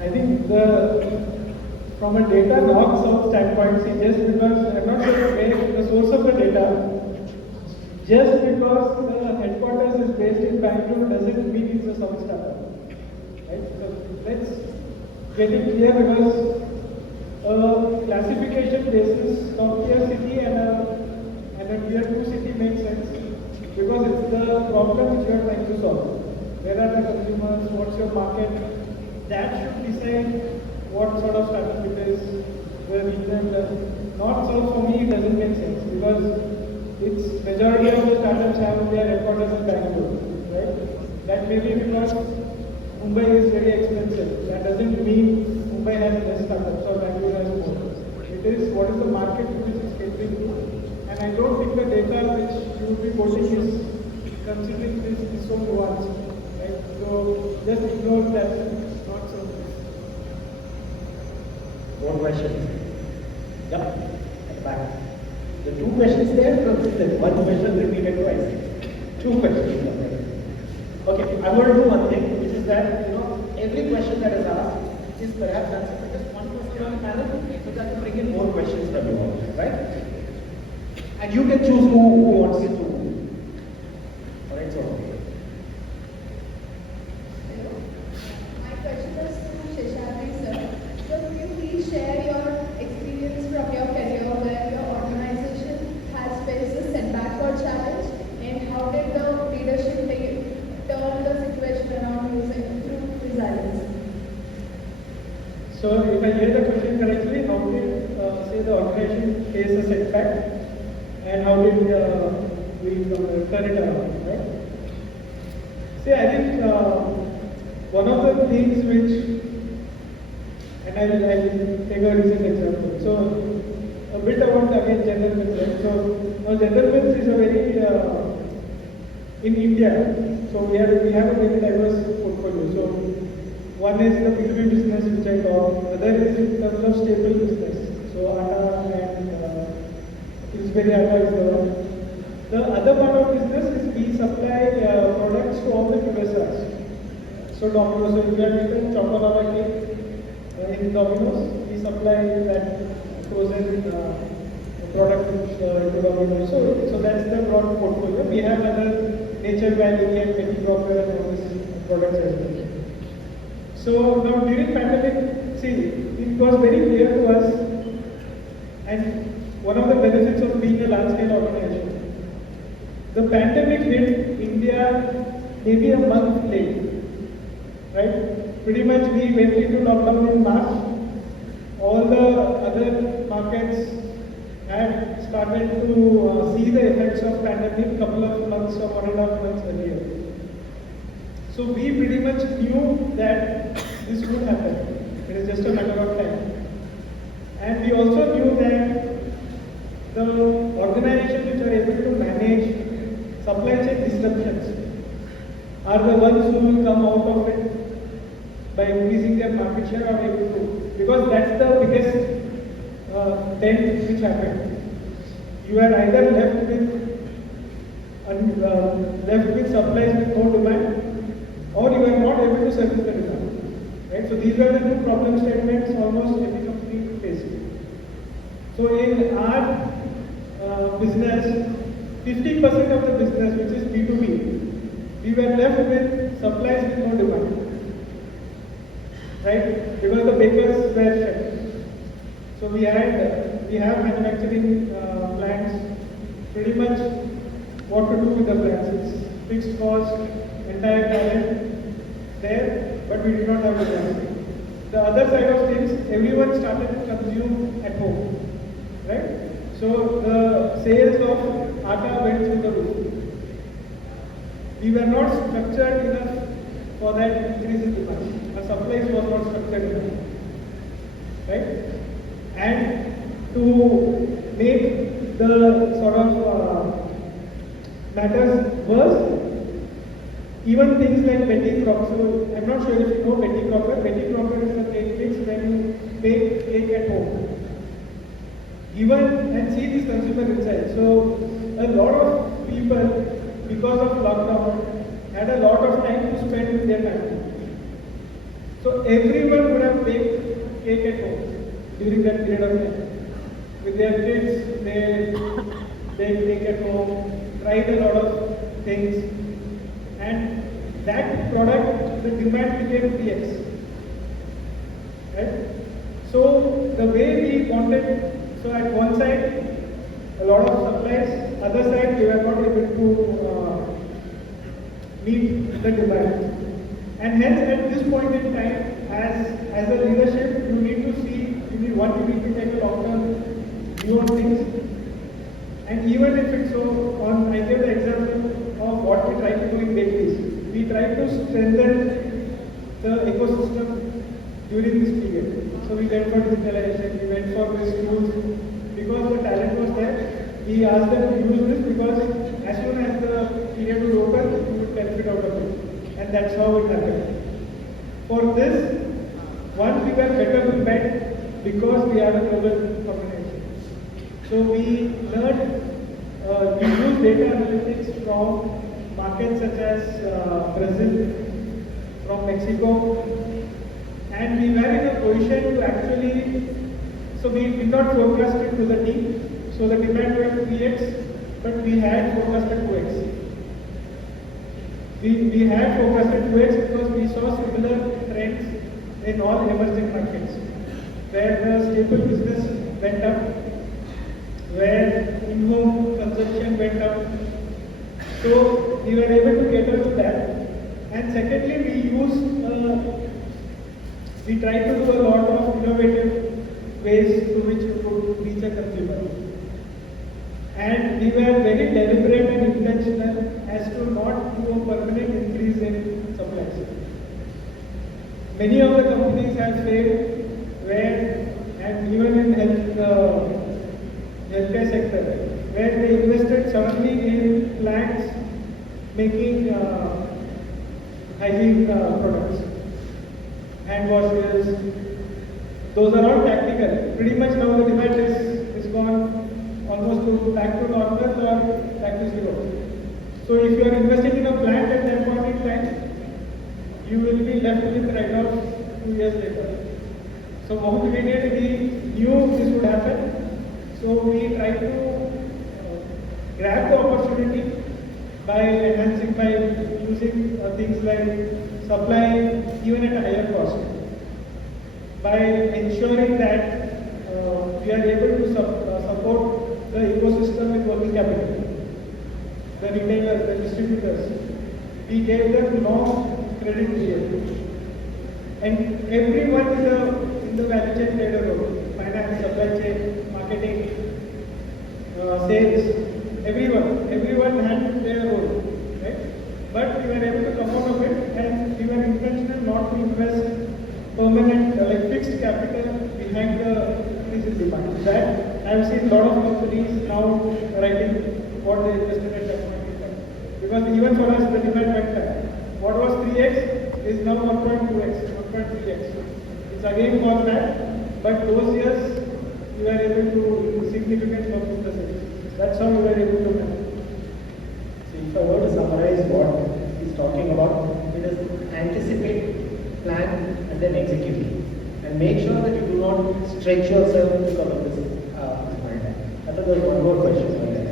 I think from a data north-south standpoint, see, just because I'm not sure the source of the data, just because the headquarters is based in Bangalore doesn't mean it's a south startup. Right? So let's get it clear, because classification basis top tier city and a tier 2 city makes sense, because it's the problem which you are trying to solve. Where are the consumers? What's your market? That should decide what sort of startup it is, the region. North-south for me doesn't make sense, because it's majority of the startups have their headquarters in Bangalore, right? That may be because Mumbai is very expensive. That doesn't mean Mumbai has less startups or Bangalore has more. It is what is the market which is catering to. And I don't think the data which you will be quoting is considering this is so nuanced, right? So just ignore that. Not so. More questions? Yep, at the back. The two questions there, one question repeated twice. Two questions. Okay, I'm going to do one thing, which is that, every question that is asked is perhaps answered by just one person on the panel, so that we bring in more questions from you all, right? And you can choose who wants to. Alright, so. My question is to Sheshadri sir. So could you please share your experience from your career where your organization has faced a setback or challenge, and how did the leadership turn the situation around using through resilience? So if I hear the question correctly, how did say the organization face a setback and how did we turn it around, right? See, I think one of the things which, and I'll take a recent example. So a bit about again General Mills, right? So now General Mills is a very in India. So we have a very diverse portfolio. So one is the B2B business which I talked, other is in terms of staple business. So Atta and Pillsbury Atta is the one. The other part of business is we supply products to all the QSRs. So Domino's, so if you have eaten chocolate cake in Domino's, we supply that frozen product to Domino's. So that's the broad portfolio. We have other Nature Valley and Petty Crocker and all these products as well. So now during pandemic, see, it was very clear to us, and one of the benefits of being a large-scale organization, the pandemic hit India maybe a month late, right? Pretty much we went into lockdown in March. All the other markets had started to see the effects of pandemic couple of months or 1.5 months earlier. So we pretty much knew that this would happen. It is just a matter of time. And we also knew that the organizations which are able to manage supply chain disruptions are the ones who will come out of it by increasing their market share or able to. Because that's the biggest dent which happened. You are either left with supplies with no demand, or you are not able to service the demand. Right? So these were the two problem statements almost every company faced. So in our business, 50% of the business, which is B2B, we were left with supplies with no demand. Right? Because the bakers were shut. So we have manufacturing plants. Pretty much what to do with the plants. It's fixed cost, entire talent there, but we did not have the capacity. The other side of things, everyone started to consume at home, right? So the sales of atta went through the roof. We were not structured enough for that increase in demand. Our supplies was not structured enough, right? And to make the sort of matters worse, even things like Betty Crocker. So I'm not sure if you know Betty Crocker. Betty Crocker is a cake mix when you bake cake at home. Even and see this consumer inside. So a lot of people, because of lockdown, had a lot of time to spend with their family. So everyone would have baked cake at home during that period of time. With their kids, they baked cake at home, tried a lot of things. And that product, the demand became 3x. Right? So the way we wanted, so at one side, a lot of supplies, other side, we were not able to meet the demand. And hence, at this point in time, as a leadership, you need to see, you need to take a long-term view on things. And even if it's so, I give the example of what we try to do in bakeries. We try to strengthen the ecosystem during this period. So we went for digitalization, we went for these tools. Because the talent was there, we asked them to use this because as soon as the period will open, we would benefit out of it. And that's how it happened. For this, one, we were better prepared because we are a global organization. So we learned, we use data analytics from markets such as Brazil, from Mexico, and we were in a position to actually, so we did not forecast it to the team, so the demand went 3x, but we had forecasted 2x. We had forecasted 2x because we saw similar trends in all emerging markets, where the staple business went up, where in-home consumption went up. So we were able to cater to that. And secondly, we tried to do a lot of innovative ways through which we could reach a consumer. And we were very deliberate and intentional as to not do a permanent increase in supplies. Many of the companies have failed and even in healthcare sector, where they invested suddenly in plants making hygiene products, hand washes. Those are all tactical. Pretty much now the demand is gone almost back to normal or back to zero. So if you are investing in a plant at that point in time, you will be left with write-offs 2 years later. So motivated, we knew this would happen. So we tried to grab the opportunity by using things like supply even at a higher cost, by ensuring that we are able to support the ecosystem with working capital, the retailers, the distributors. We gave them long credit period, and everyone in the value chain played a role: finance, supply chain, marketing, sales. Everyone had to play a role, right? But we were able to come out of it, and we were intentional not to invest permanent, fixed capital behind the increase in demand. That I have seen a lot of companies now writing what they invested at that point in time. Because even for us, the demand went back. What was 3x is now 1.2x, 1.3x. It's again gone back, but those years we were able to significantly improve the sales. That's how we were able to manage. So if I were to summarize what he's talking about, it is anticipate, plan, and then execute. And make sure that you do not stretch yourself because of this point. I thought there was one more question on that.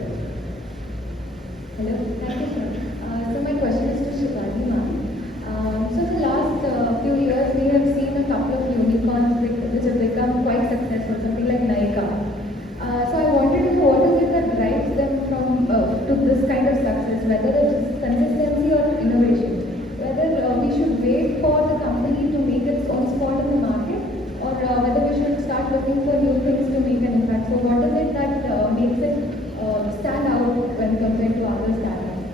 Hello, thank you, sir. So my question is to Shivani ma'am. So in the last few years, we have seen a couple of unicorns which have become quite successful, something like Nykaa. So I wanted to know what is it that drives them to this kind of success, whether it's consistency or innovation, whether we should wait for the company to make its own spot in the market, or whether we should start looking for new things to make an impact. So what is it that makes it stand out when compared to other startups?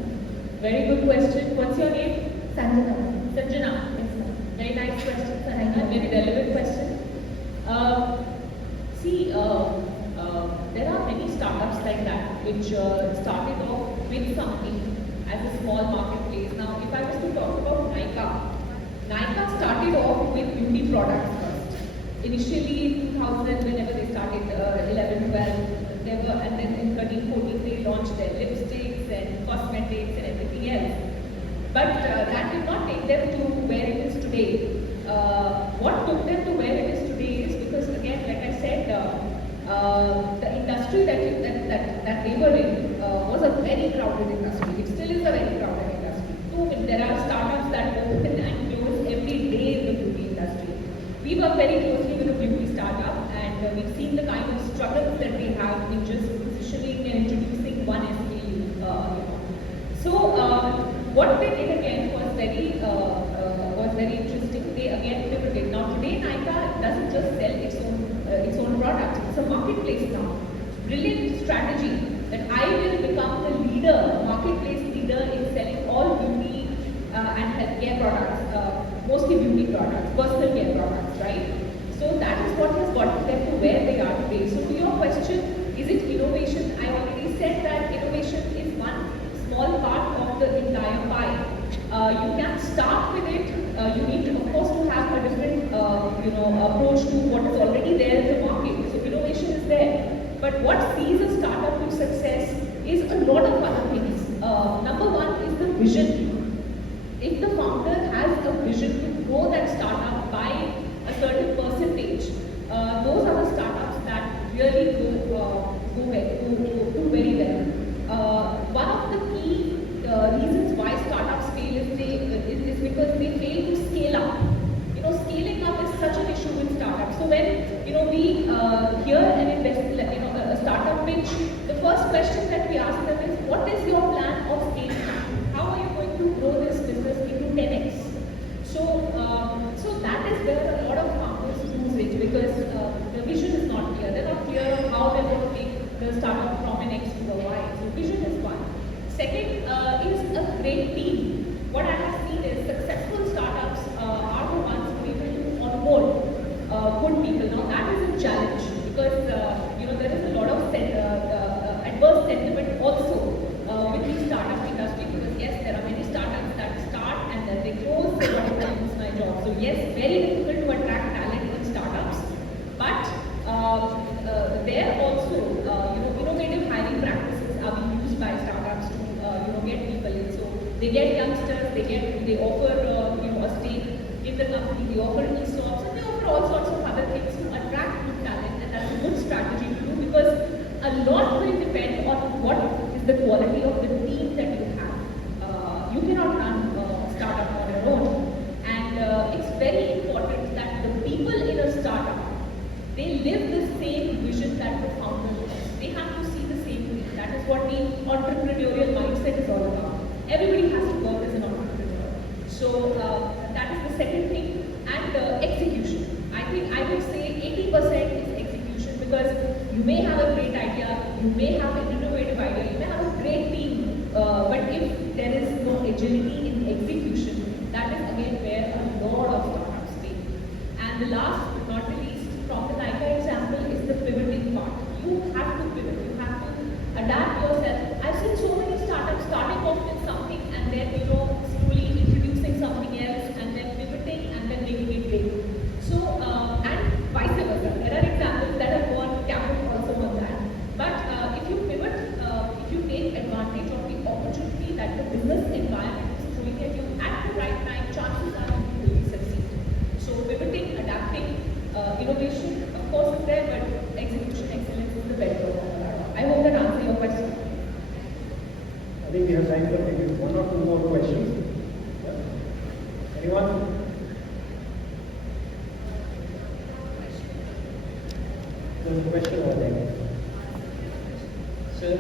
Very good question. What's your name? Sanjana. Sanjana. Yes, ma'am. Very nice question, Sanjana. Very relevant question. There are many startups like that which started off with something as a small marketplace. Now, if I was to talk about Nykaa started off with beauty products first. Initially, in 2000, whenever they started, 11, 12, they were, and then in 13, 14, they launched their lipsticks and cosmetics and everything else. But that did not take them to where it is today. What took them to where it is today is because, again, like I said, the industry that they were in was a very crowded industry. It still is a very crowded industry. There are startups that open and close every day in the beauty industry. We work very closely with a beauty startup, and we've seen the kind of struggles that they have in just positioning and introducing one SKU. So what they did again was very interesting. They again pivoted. Now today Nykaa doesn't just sell its own products. It's a marketplace now. Brilliant strategy that I will become the marketplace leader in selling all beauty and healthcare products, mostly beauty products, personal care products, right? So that is what has gotten them to where they are today. So to your question, is it innovation? I already said that innovation is one small part of the entire pie. You can start with it. You need to, of course, to have a different, approach to what is already there in the market. So innovation is there. But what sees a startup to success is a lot of other things. Number one is the vision. If the founder has a vision to grow that startup by a certain percentage, those are the startups that really do very well. One of the key reasons why startups fail is because they fail to scale up. Scaling up is such an issue with startups. So when we hear an a startup pitch, the first question that we ask them is, what is your plan of scaling up? How are you going to grow this business into 10x? So that is where a lot of founders lose it, because the vision is not clear. They're not clear on how they're going to take the startup from an X to a Y. So vision is one. Second is a great team. What I have seen is successful startups are the ones who are able to onboard good people. Now that is a challenge, because there is a lot of adverse sentiment also with the startup industry, because yes, there are many startups that start and then they close. So what if I lose my job? So yes, very difficult to attract talent in startups, but there also innovative hiring practices are being used by startups to get people in. So they get youngsters, they offer a stake in the company, they offer ESOPs, and they offer all sorts of other things to attract good talent, and that's a good strategy to do, because a lot will depend on what is the quality of the team that you have. You cannot run a startup on your own, and it's very important that the people in a startup, they live the same vision that the founder lives. They have to see the same thing. That is what the entrepreneurial mindset is all about. Everybody has to work as an entrepreneur. So that is the second thing. And execution. I think I would say 80% is execution, because you may have a great idea, you may have an innovative idea, you may have a great team, but if there is no agility in execution, that is again where a lot of startups fail. And the last but not the least, from the Nika example, is the pivoting part. You have to pivot, you have to adapt yourself. I've seen so many startups starting off with something and then slowly introducing something else and then pivoting and then making it big. So and vice versa. There are examples that have gone capital also on that. But if you pivot, if you take advantage of the opportunity that the business environment is throwing at you at the right time, chances are you will succeed. So pivoting, adapting, innovation, of course, is there, but execution excellence is the bedrock. I hope that answers your question. I think we have time for maybe one or two more questions. Yeah. Anyone? There's a question over there. Sir,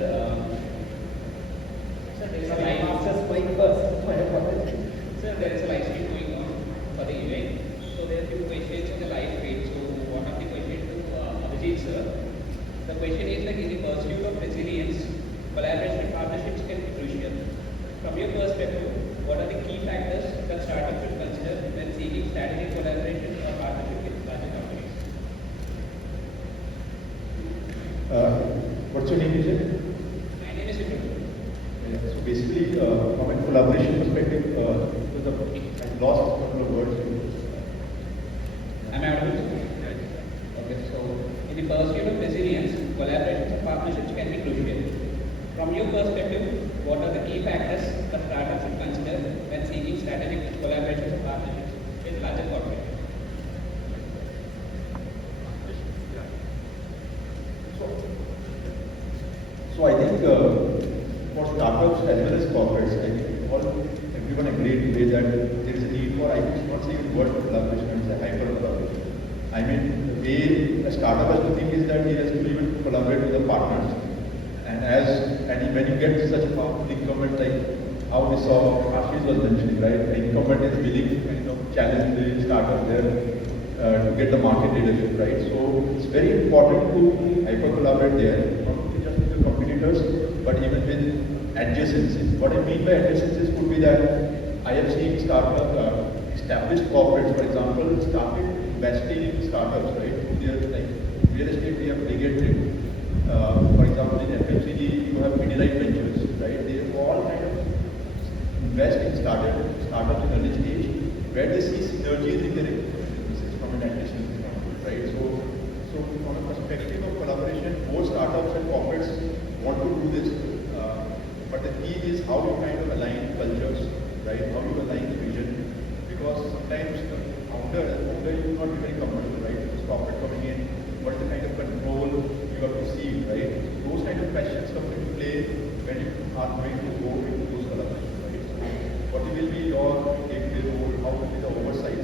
there is a Sorry, live. answer mic first. My apologies. Sir, there is a live stream going on for the event. So there are few questions on the live feed. So one of the questions to Abhijit sir. The question is like, in the pursuit of resilience, collaboration and partnerships can be crucial. From your perspective, what are the key factors that startups should consider when seeking strategic collaboration or partnership with larger companies? What's your name, you said? My name is Vriddhi. Yeah, so basically, from a collaboration perspective, I lost a couple of words. Am I audible? Okay, so in the pursuit of resilience, collaborations and partnerships can be crucial. From your perspective, what are the key factors that startups should consider when seeking strategic collaborations and partnerships with larger corporations? So I think for startups as well as corporates, I think everyone agreed today that there is a need for, I should not say the word collaboration, it's a hyper collaboration. I mean, the way a startup has to think is that he has to be able to collaborate with the partners. And when you get such a powerful incumbent, like how we saw Ashish was mentioning, right? The incumbent is willing to kind of challenge the startup there to get the market leadership, right? So it's very important to hyper collaborate there, not only just with the competitors, but even with adjacencies. What I mean by adjacencies could be that I have seen established corporates, for example, started investing in startups, right? Like real estate, we have legated. For example, in FMCG, you have Pidilite Ventures, right? They all kind of invest in startups in early stage, where they see synergies in their businesses from an adjacency standpoint, right? So from a perspective of collaboration, both startups and corporates want to do this, but the key is how you kind of align culture, founder you will not be very comfortable, right? Because corporate coming in, what is the kind of control you have received, right? Those kind of questions come into play when you are going to go into those collaborations, right? So what will be your day-to-day role? How will be the oversight?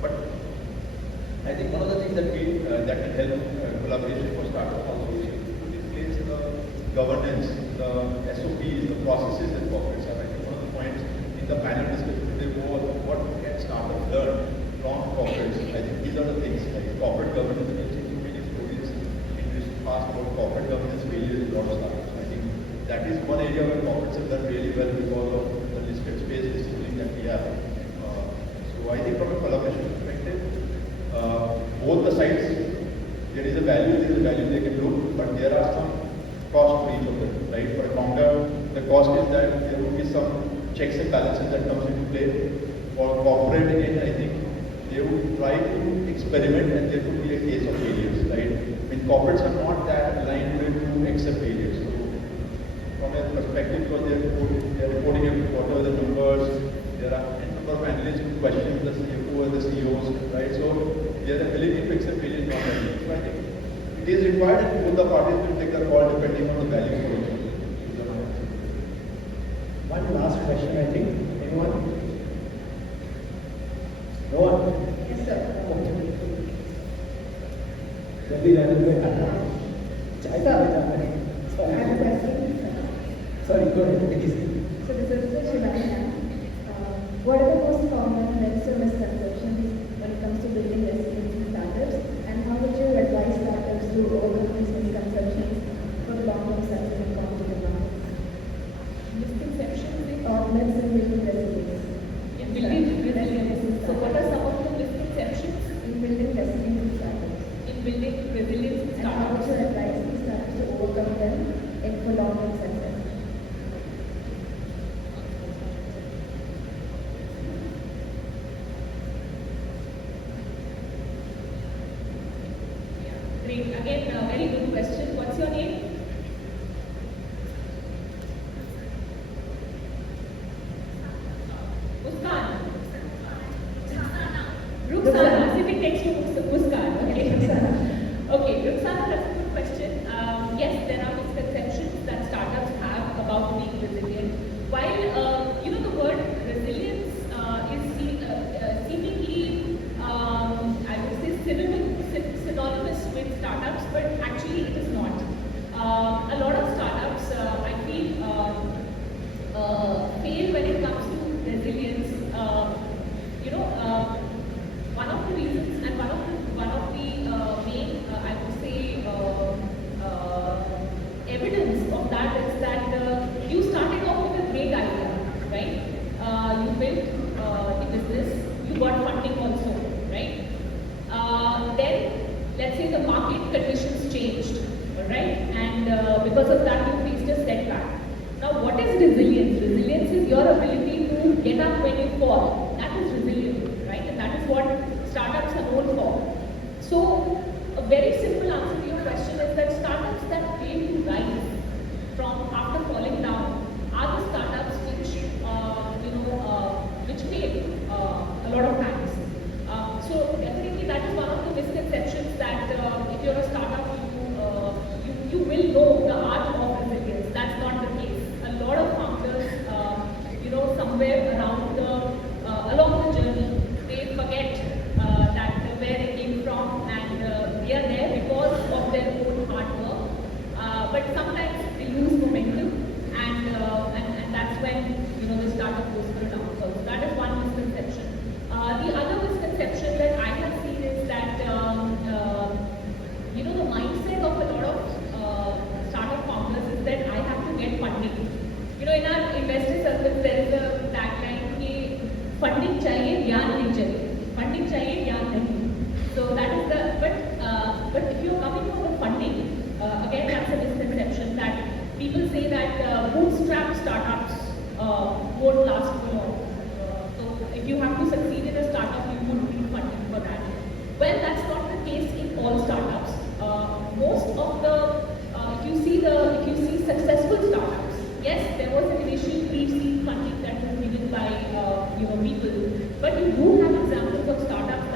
But I think one of the things that can help collaboration for startups also is to put in place the governance, the SOPs, the processes that corporates have. I think one of the points in the panel discussion today was what can startups learn from corporates. I think these are the things like corporate governance. We have seen too many stories in this past about corporate governance failures in a lot of startups. I think that is one area where corporates have done really well because of the listed space discipline that we have. So I think from a collaboration perspective, both the sides, there is a value they can do, but there are some costs for each of them, right? For a founder, the cost is that there will be some checks and balances that comes into play. For corporate, again, I think they would try to experiment and there could be a case of failures, right? I mean, corporates are not that aligned with to accept failures. So from a perspective, because they are reporting every quarter the numbers, there are a number of analysts who question the CFO and the CEOs, right? So their ability to accept failure is not that easy. So I think it is required and both the parties will take the call depending on the value for each other. One last question, I think. Anyone? No one? Yes, sir. Jल्दी रहने दो यार. चाय Sir, पीने जाना है. I have a question. Sorry, go ahead, please. So this is for Shivani. What are the most common myths or misconceptions when it comes to building resilience in startups, and how would you advise startups to overcome these misconceptions for the long-term success and competitive markets? Misconceptions Myths in building resilience. in building resilience. So what are some of the misconceptions In building resilience in startups. in building resilience in And how would startups? you advise these startups to overcome them for long-term success? Great. Again, a very good question. What's your name? Muskan. Ruxana. Sitting next to Muskan. Okay. Okay, Ruxana, that's a good question. Yes, there are misconceptions that startups have about being resilient. While the word resilience is seemingly, I would say, synonymous with startups, but actually it is not. A lot of startups, I feel, fail when it comes to resilience. One of the reasons and one of the main, I would say, evidence of that is that you started off with a great idea, right? You built the business, you got funding also, right? Then, let's say the market conditions changed, right? And because of that, you faced a setback. Now, what is resilience? Resilience is your ability to get up when you fall. That is resilience, right? And that is what startups are known for. So, a very simple answer to your question is that startups that fail to rise from after falling down are the startups which fail a lot of times. So definitely that is one of the misconceptions that if you're a startup, you will know the art of resilience. That's not the case. A lot of founders, somewhere along the journey, they forget that where they came from, and they are there because of their own hard work. But sometimes they lose momentum, and that's when the startup goes for a downfall. So that is one misconception. The other misconception that I have seen is that the mindset of a lot of startup founders is that I have to get funding. In our investor circles there is a tagline कि funding चाहिए ज्ञान नहीं चाहिए. Funding चाहिए ज्ञान नहीं. So that is but if you are coming for the funding, again that's a misconception that people say that bootstrap startups won't last for long. So if you have to succeed in a startup, you would need funding for that. Well, that's not the case in all startups. Most of the, if you see successful startups, yes, there was an initial pre-seed funding that was given by people, but you do have examples of startups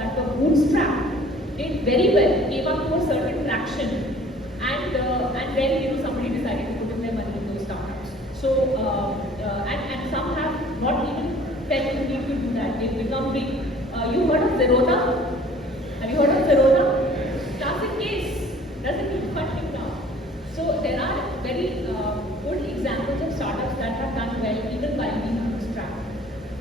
bootstrap, did very well, came up to a certain traction, and then somebody decided to put in their money in those startups. So and some have not even felt the need to do that. They've become big. You heard of Zerodha? Have you heard of Zerodha? Classic case. Doesn't need funding now. So there are very good examples of startups that have done well even by being bootstrapped.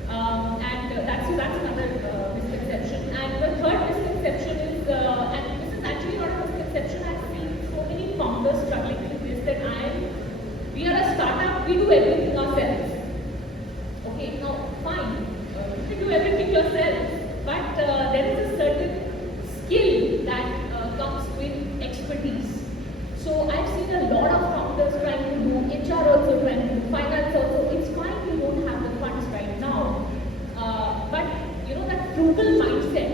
And that's another misconception. And the third misconception is, and this is actually not a misconception, I've seen so many founders struggling with this, that we are a startup, we do everything ourselves. Okay, now fine, you can do everything yourself, but there is a certain skill that comes with expertise. So I've seen a lot of founders trying to do HR also, trying to do finance also. It's fine you don't have the funds right now, but that frugal mindset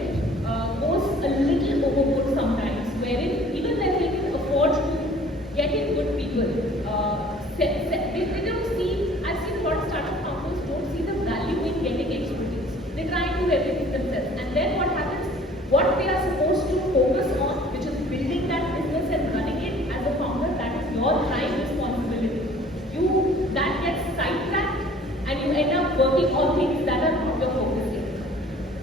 goes a little overboard sometimes, wherein even when they can afford to get in good people, they don't see. I've seen a lot of startup founders don't see the value in getting expertise. They try and do everything themselves, and then what happens? What they are supposed to focus on, which is building that business and running it as a founder, that is your prime responsibility. That gets sidetracked, and you end up working on things that are not your focus area.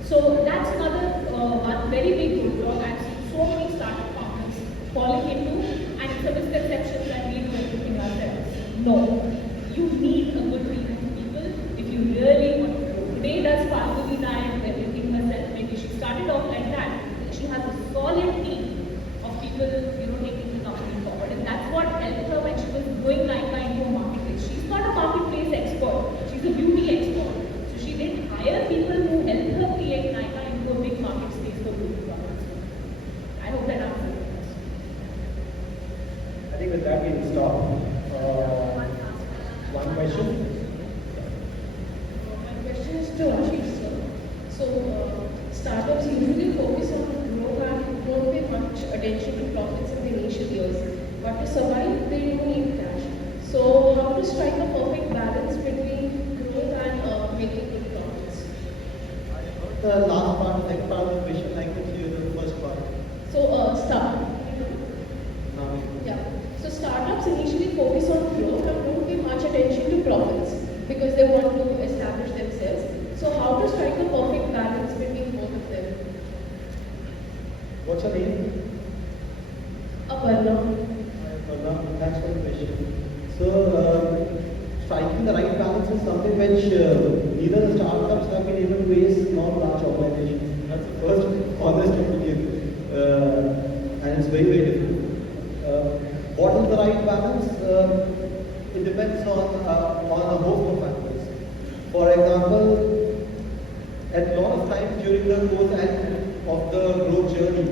So that's another one very big roadblock I've seen so many startup founders falling into, and it's a misconception that we do everything ourselves. No, you need a good team of people if you really want to grow. Today does Falguni Nair do everything herself? Maybe she started off like that. She has a solid team of people, taking the company forward, and that's what helped her when she was going into a marketplace. She's not a marketplace expert; she's a beauty expert. So she didn't hire people who helped her create Nykaa into a big market space for beauty products. I hope that answers your question. I think with that we will stop. One question. My question is to Ashish sir. So startups usually focus on growth and don't pay much attention to profits in the initial years. But to survive, they do need cash. So how to strike a perfect balance between growth and making good profits? The last part, the second part of the question, I could hear the first part. So start. Now, Yeah. So startups initially focus on growth and don't pay much attention to profits because they want to establish themselves. So how to strike a perfect balance between both of them? what's your name? Aparna. Thanks for the question. So, striking the right balance is something which neither the startups have been able to face nor large organizations. That's the first honest opinion. And it's very, very difficult. What is the right balance? It depends on a host of factors. For example, at a lot of times during the course of the growth journey,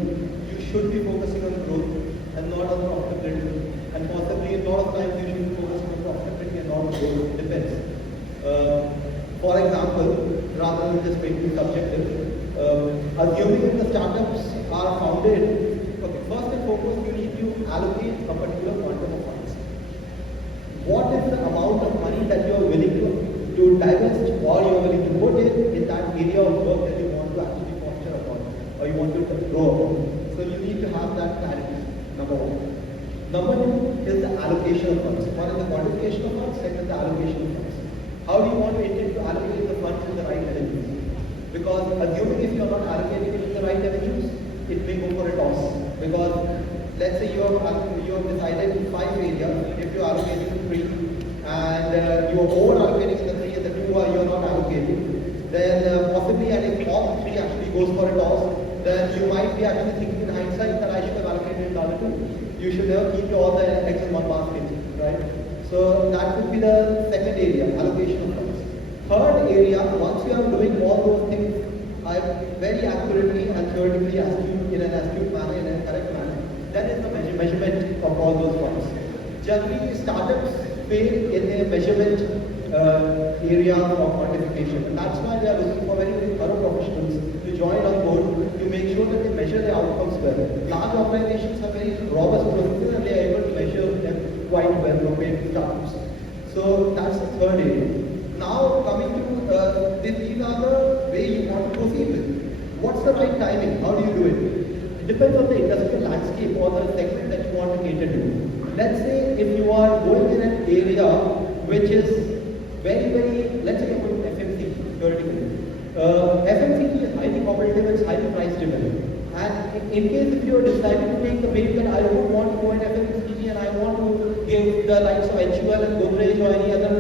you should be focusing on growth and not on profitability. And possibly a lot of times you should be focusing on profitability and not on growth. It depends. For example, rather than just making it subjective, assuming that the startups are founded, okay, first and foremost, you need to allocate a particular quantum of funds. What is the amount of money that you are willing to divest or you are willing to put in that area of work that you want to actually foster upon or you want to grow upon? So you need to have that clarity, number one. Number two is the allocation of funds. One is the quantification of funds, second is the allocation of funds. How do you want to intend to allocate the funds in the right avenues? Because assuming if you are not allocating it in the right avenues, it may go for a toss. Because let's say you have decided 5 areas, if you are allocating to 3 and you are over allocating in the 3 and the 2 you are not allocating, then possibly, and if all 3 actually goes for a toss, then you might be actually thinking in hindsight that I should have allocated in the other 2. You should never keep all the eggs in one basket, right? So that would be the second area, allocation of funds. Third area, once you are doing all those things, I very accurately and theoretically astute in an astute manner, in a correct manner, then is the measurement of all those funds. Generally, startups fail in their measurement area of quantification, and that's why they are looking for very, very thorough professionals to join on board to make sure that they measure their outcomes well. Large organizations have very robust processes and they are able to measure them quite well compared to startups. So that's the third area. Now coming to these are the way you want to proceed with. what's the right timing? How do you do it? It depends on the industrial landscape or the segment that you want to cater to. Let's say if you are going in an area which is very, let's say you're going to FMCG, theoretically. FMCG is highly competitive, it's highly price driven. And in case if you are deciding to take the bait that I don't want to go in FMCG and I want to give the likes of HUL and Godrej or any other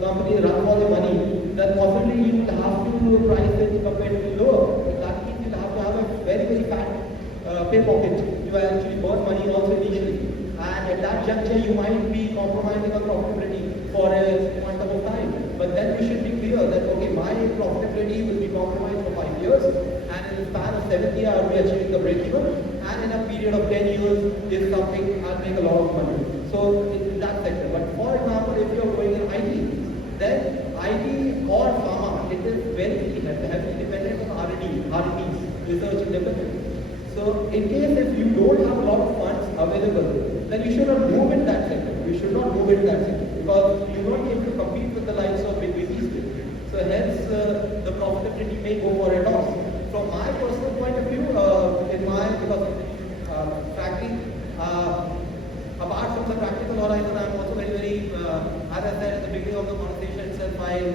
company a run for their money, then possibly you will have to price it comparatively lower. That means you'll have to have a very fat pay pocket to actually burn money also initially. And at that juncture, you might be compromising on profitability for a point of time. But then you should be clear that, okay, my profitability will be compromised for 5 years, and in the span of 7 years, I'll be achieving the break-even, and in a period of 10 years, is something I'll make a lot of money. So, in that sector. But for example, if you're going in IT, then IT or pharma, it is very heavily dependent on R&Ds, research and development. So, in case if you don't have a lot of funds available, then you should not move in that sector. You should not move in that sector because you won't be able to compete with the likes of big VCs. So, hence the profitability may go for a toss. From my personal point of view, frankly, apart from the practical horizon, I'm also very, as I said at the beginning of the conversation itself, I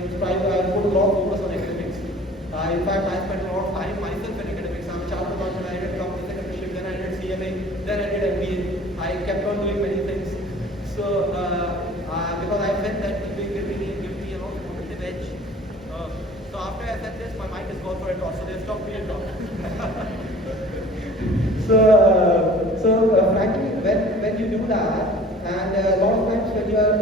put a lot of focus on academics. In fact, I spent a lot of time myself in academics. I'm a chartered accountant, I did company secretaryship, then I did CMA, then I did MBA. I kept on doing many things. So, because I felt that it will give me a lot of competitive edge. So after I said this, my mind is gone for a toss, so they stopped me a talk. So frankly, when you do that, and a lot of times when you are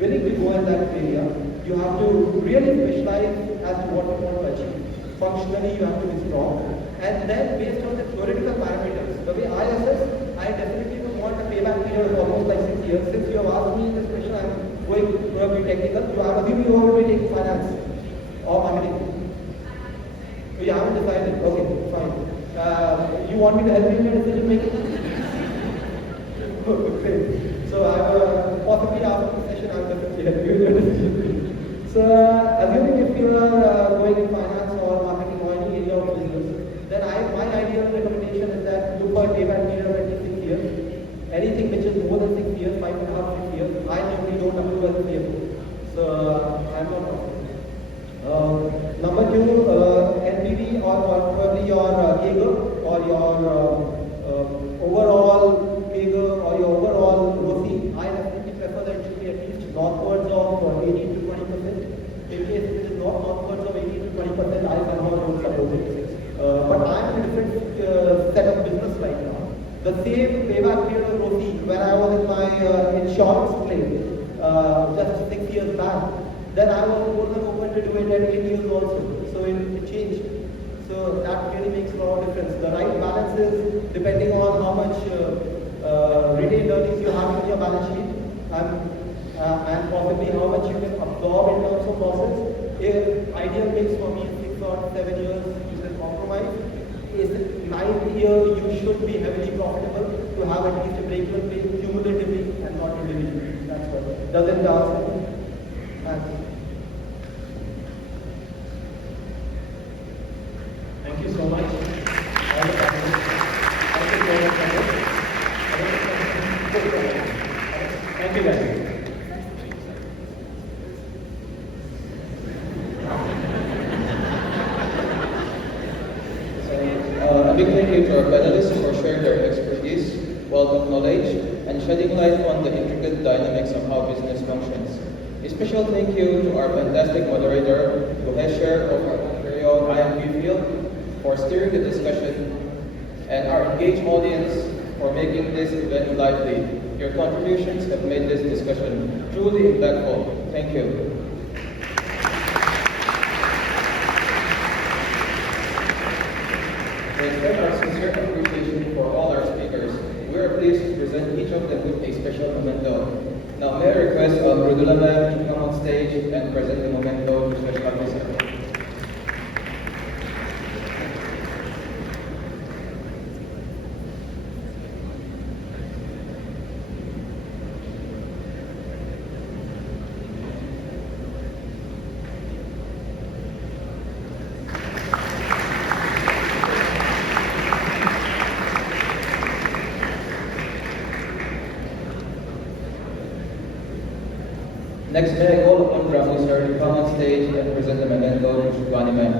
willing to go in that area, you have to really visualize as to what you want to achieve. Functionally, you have to be strong. And then based on the theoretical parameters, the way I assess, I definitely don't want a payback period of almost like 6 years. Since you have asked me this question, I'm going probably technical. You are assuming you are already taking finance or marketing. So you haven't decided. Okay, fine. You want me to help you in your decision making? Okay. So possibly after the session, I will definitely help you in your decision making. So assuming if you are going in finance or marketing or any area of business, then my ideal recommendation is that look for a payback period of at least 6 years. Anything which is more than 6 years, 5.5, 6 years, I normally don't approve as a CFO. So I'm not confident. Number 2, NPV or probably your CAGR or your overall CAGR or your overall ROCE. I definitely prefer that it should be at least northwards of 18 to 20%. In case it is not northwards of 18 to 20%, I somehow don't support it. But I'm in a different set of business right now. The same payback period of ROCE when I was in my insurance play just 6 years back, then I was more than open to do it at 8 years also. So it changed. So that really makes a lot of difference. The right balance is depending on how much retained earnings you have in your balance sheet and possibly how much you can absorb in terms of losses. Ideal mix for me is 6 or 7 years you can compromise. Is 9 years you should be heavily profitable to have at least a break-even pay cumulatively and not individually. That's what. Does it answer? Thank you so much. All the participants. Thank you so much. Thank you guys. A big thank you to our panelists for sharing their expertise, wealth of knowledge, and shedding light on the intricate dynamics of how business functions. A special thank you to our fantastic moderator, who has shared of our very own IIM field, for steering the discussion, and our engaged audience for making this event lively. Your contributions have made this discussion truly impactful. Thank you. We extend our sincere appreciation for all our speakers. We are pleased to present each of them with a special memento. Now, may I request Vriddhi ma'am to come on stage and present the memento to special officer. Next, may I call upon Ramu sir to come on stage and present the memento to Shubhani ma'am.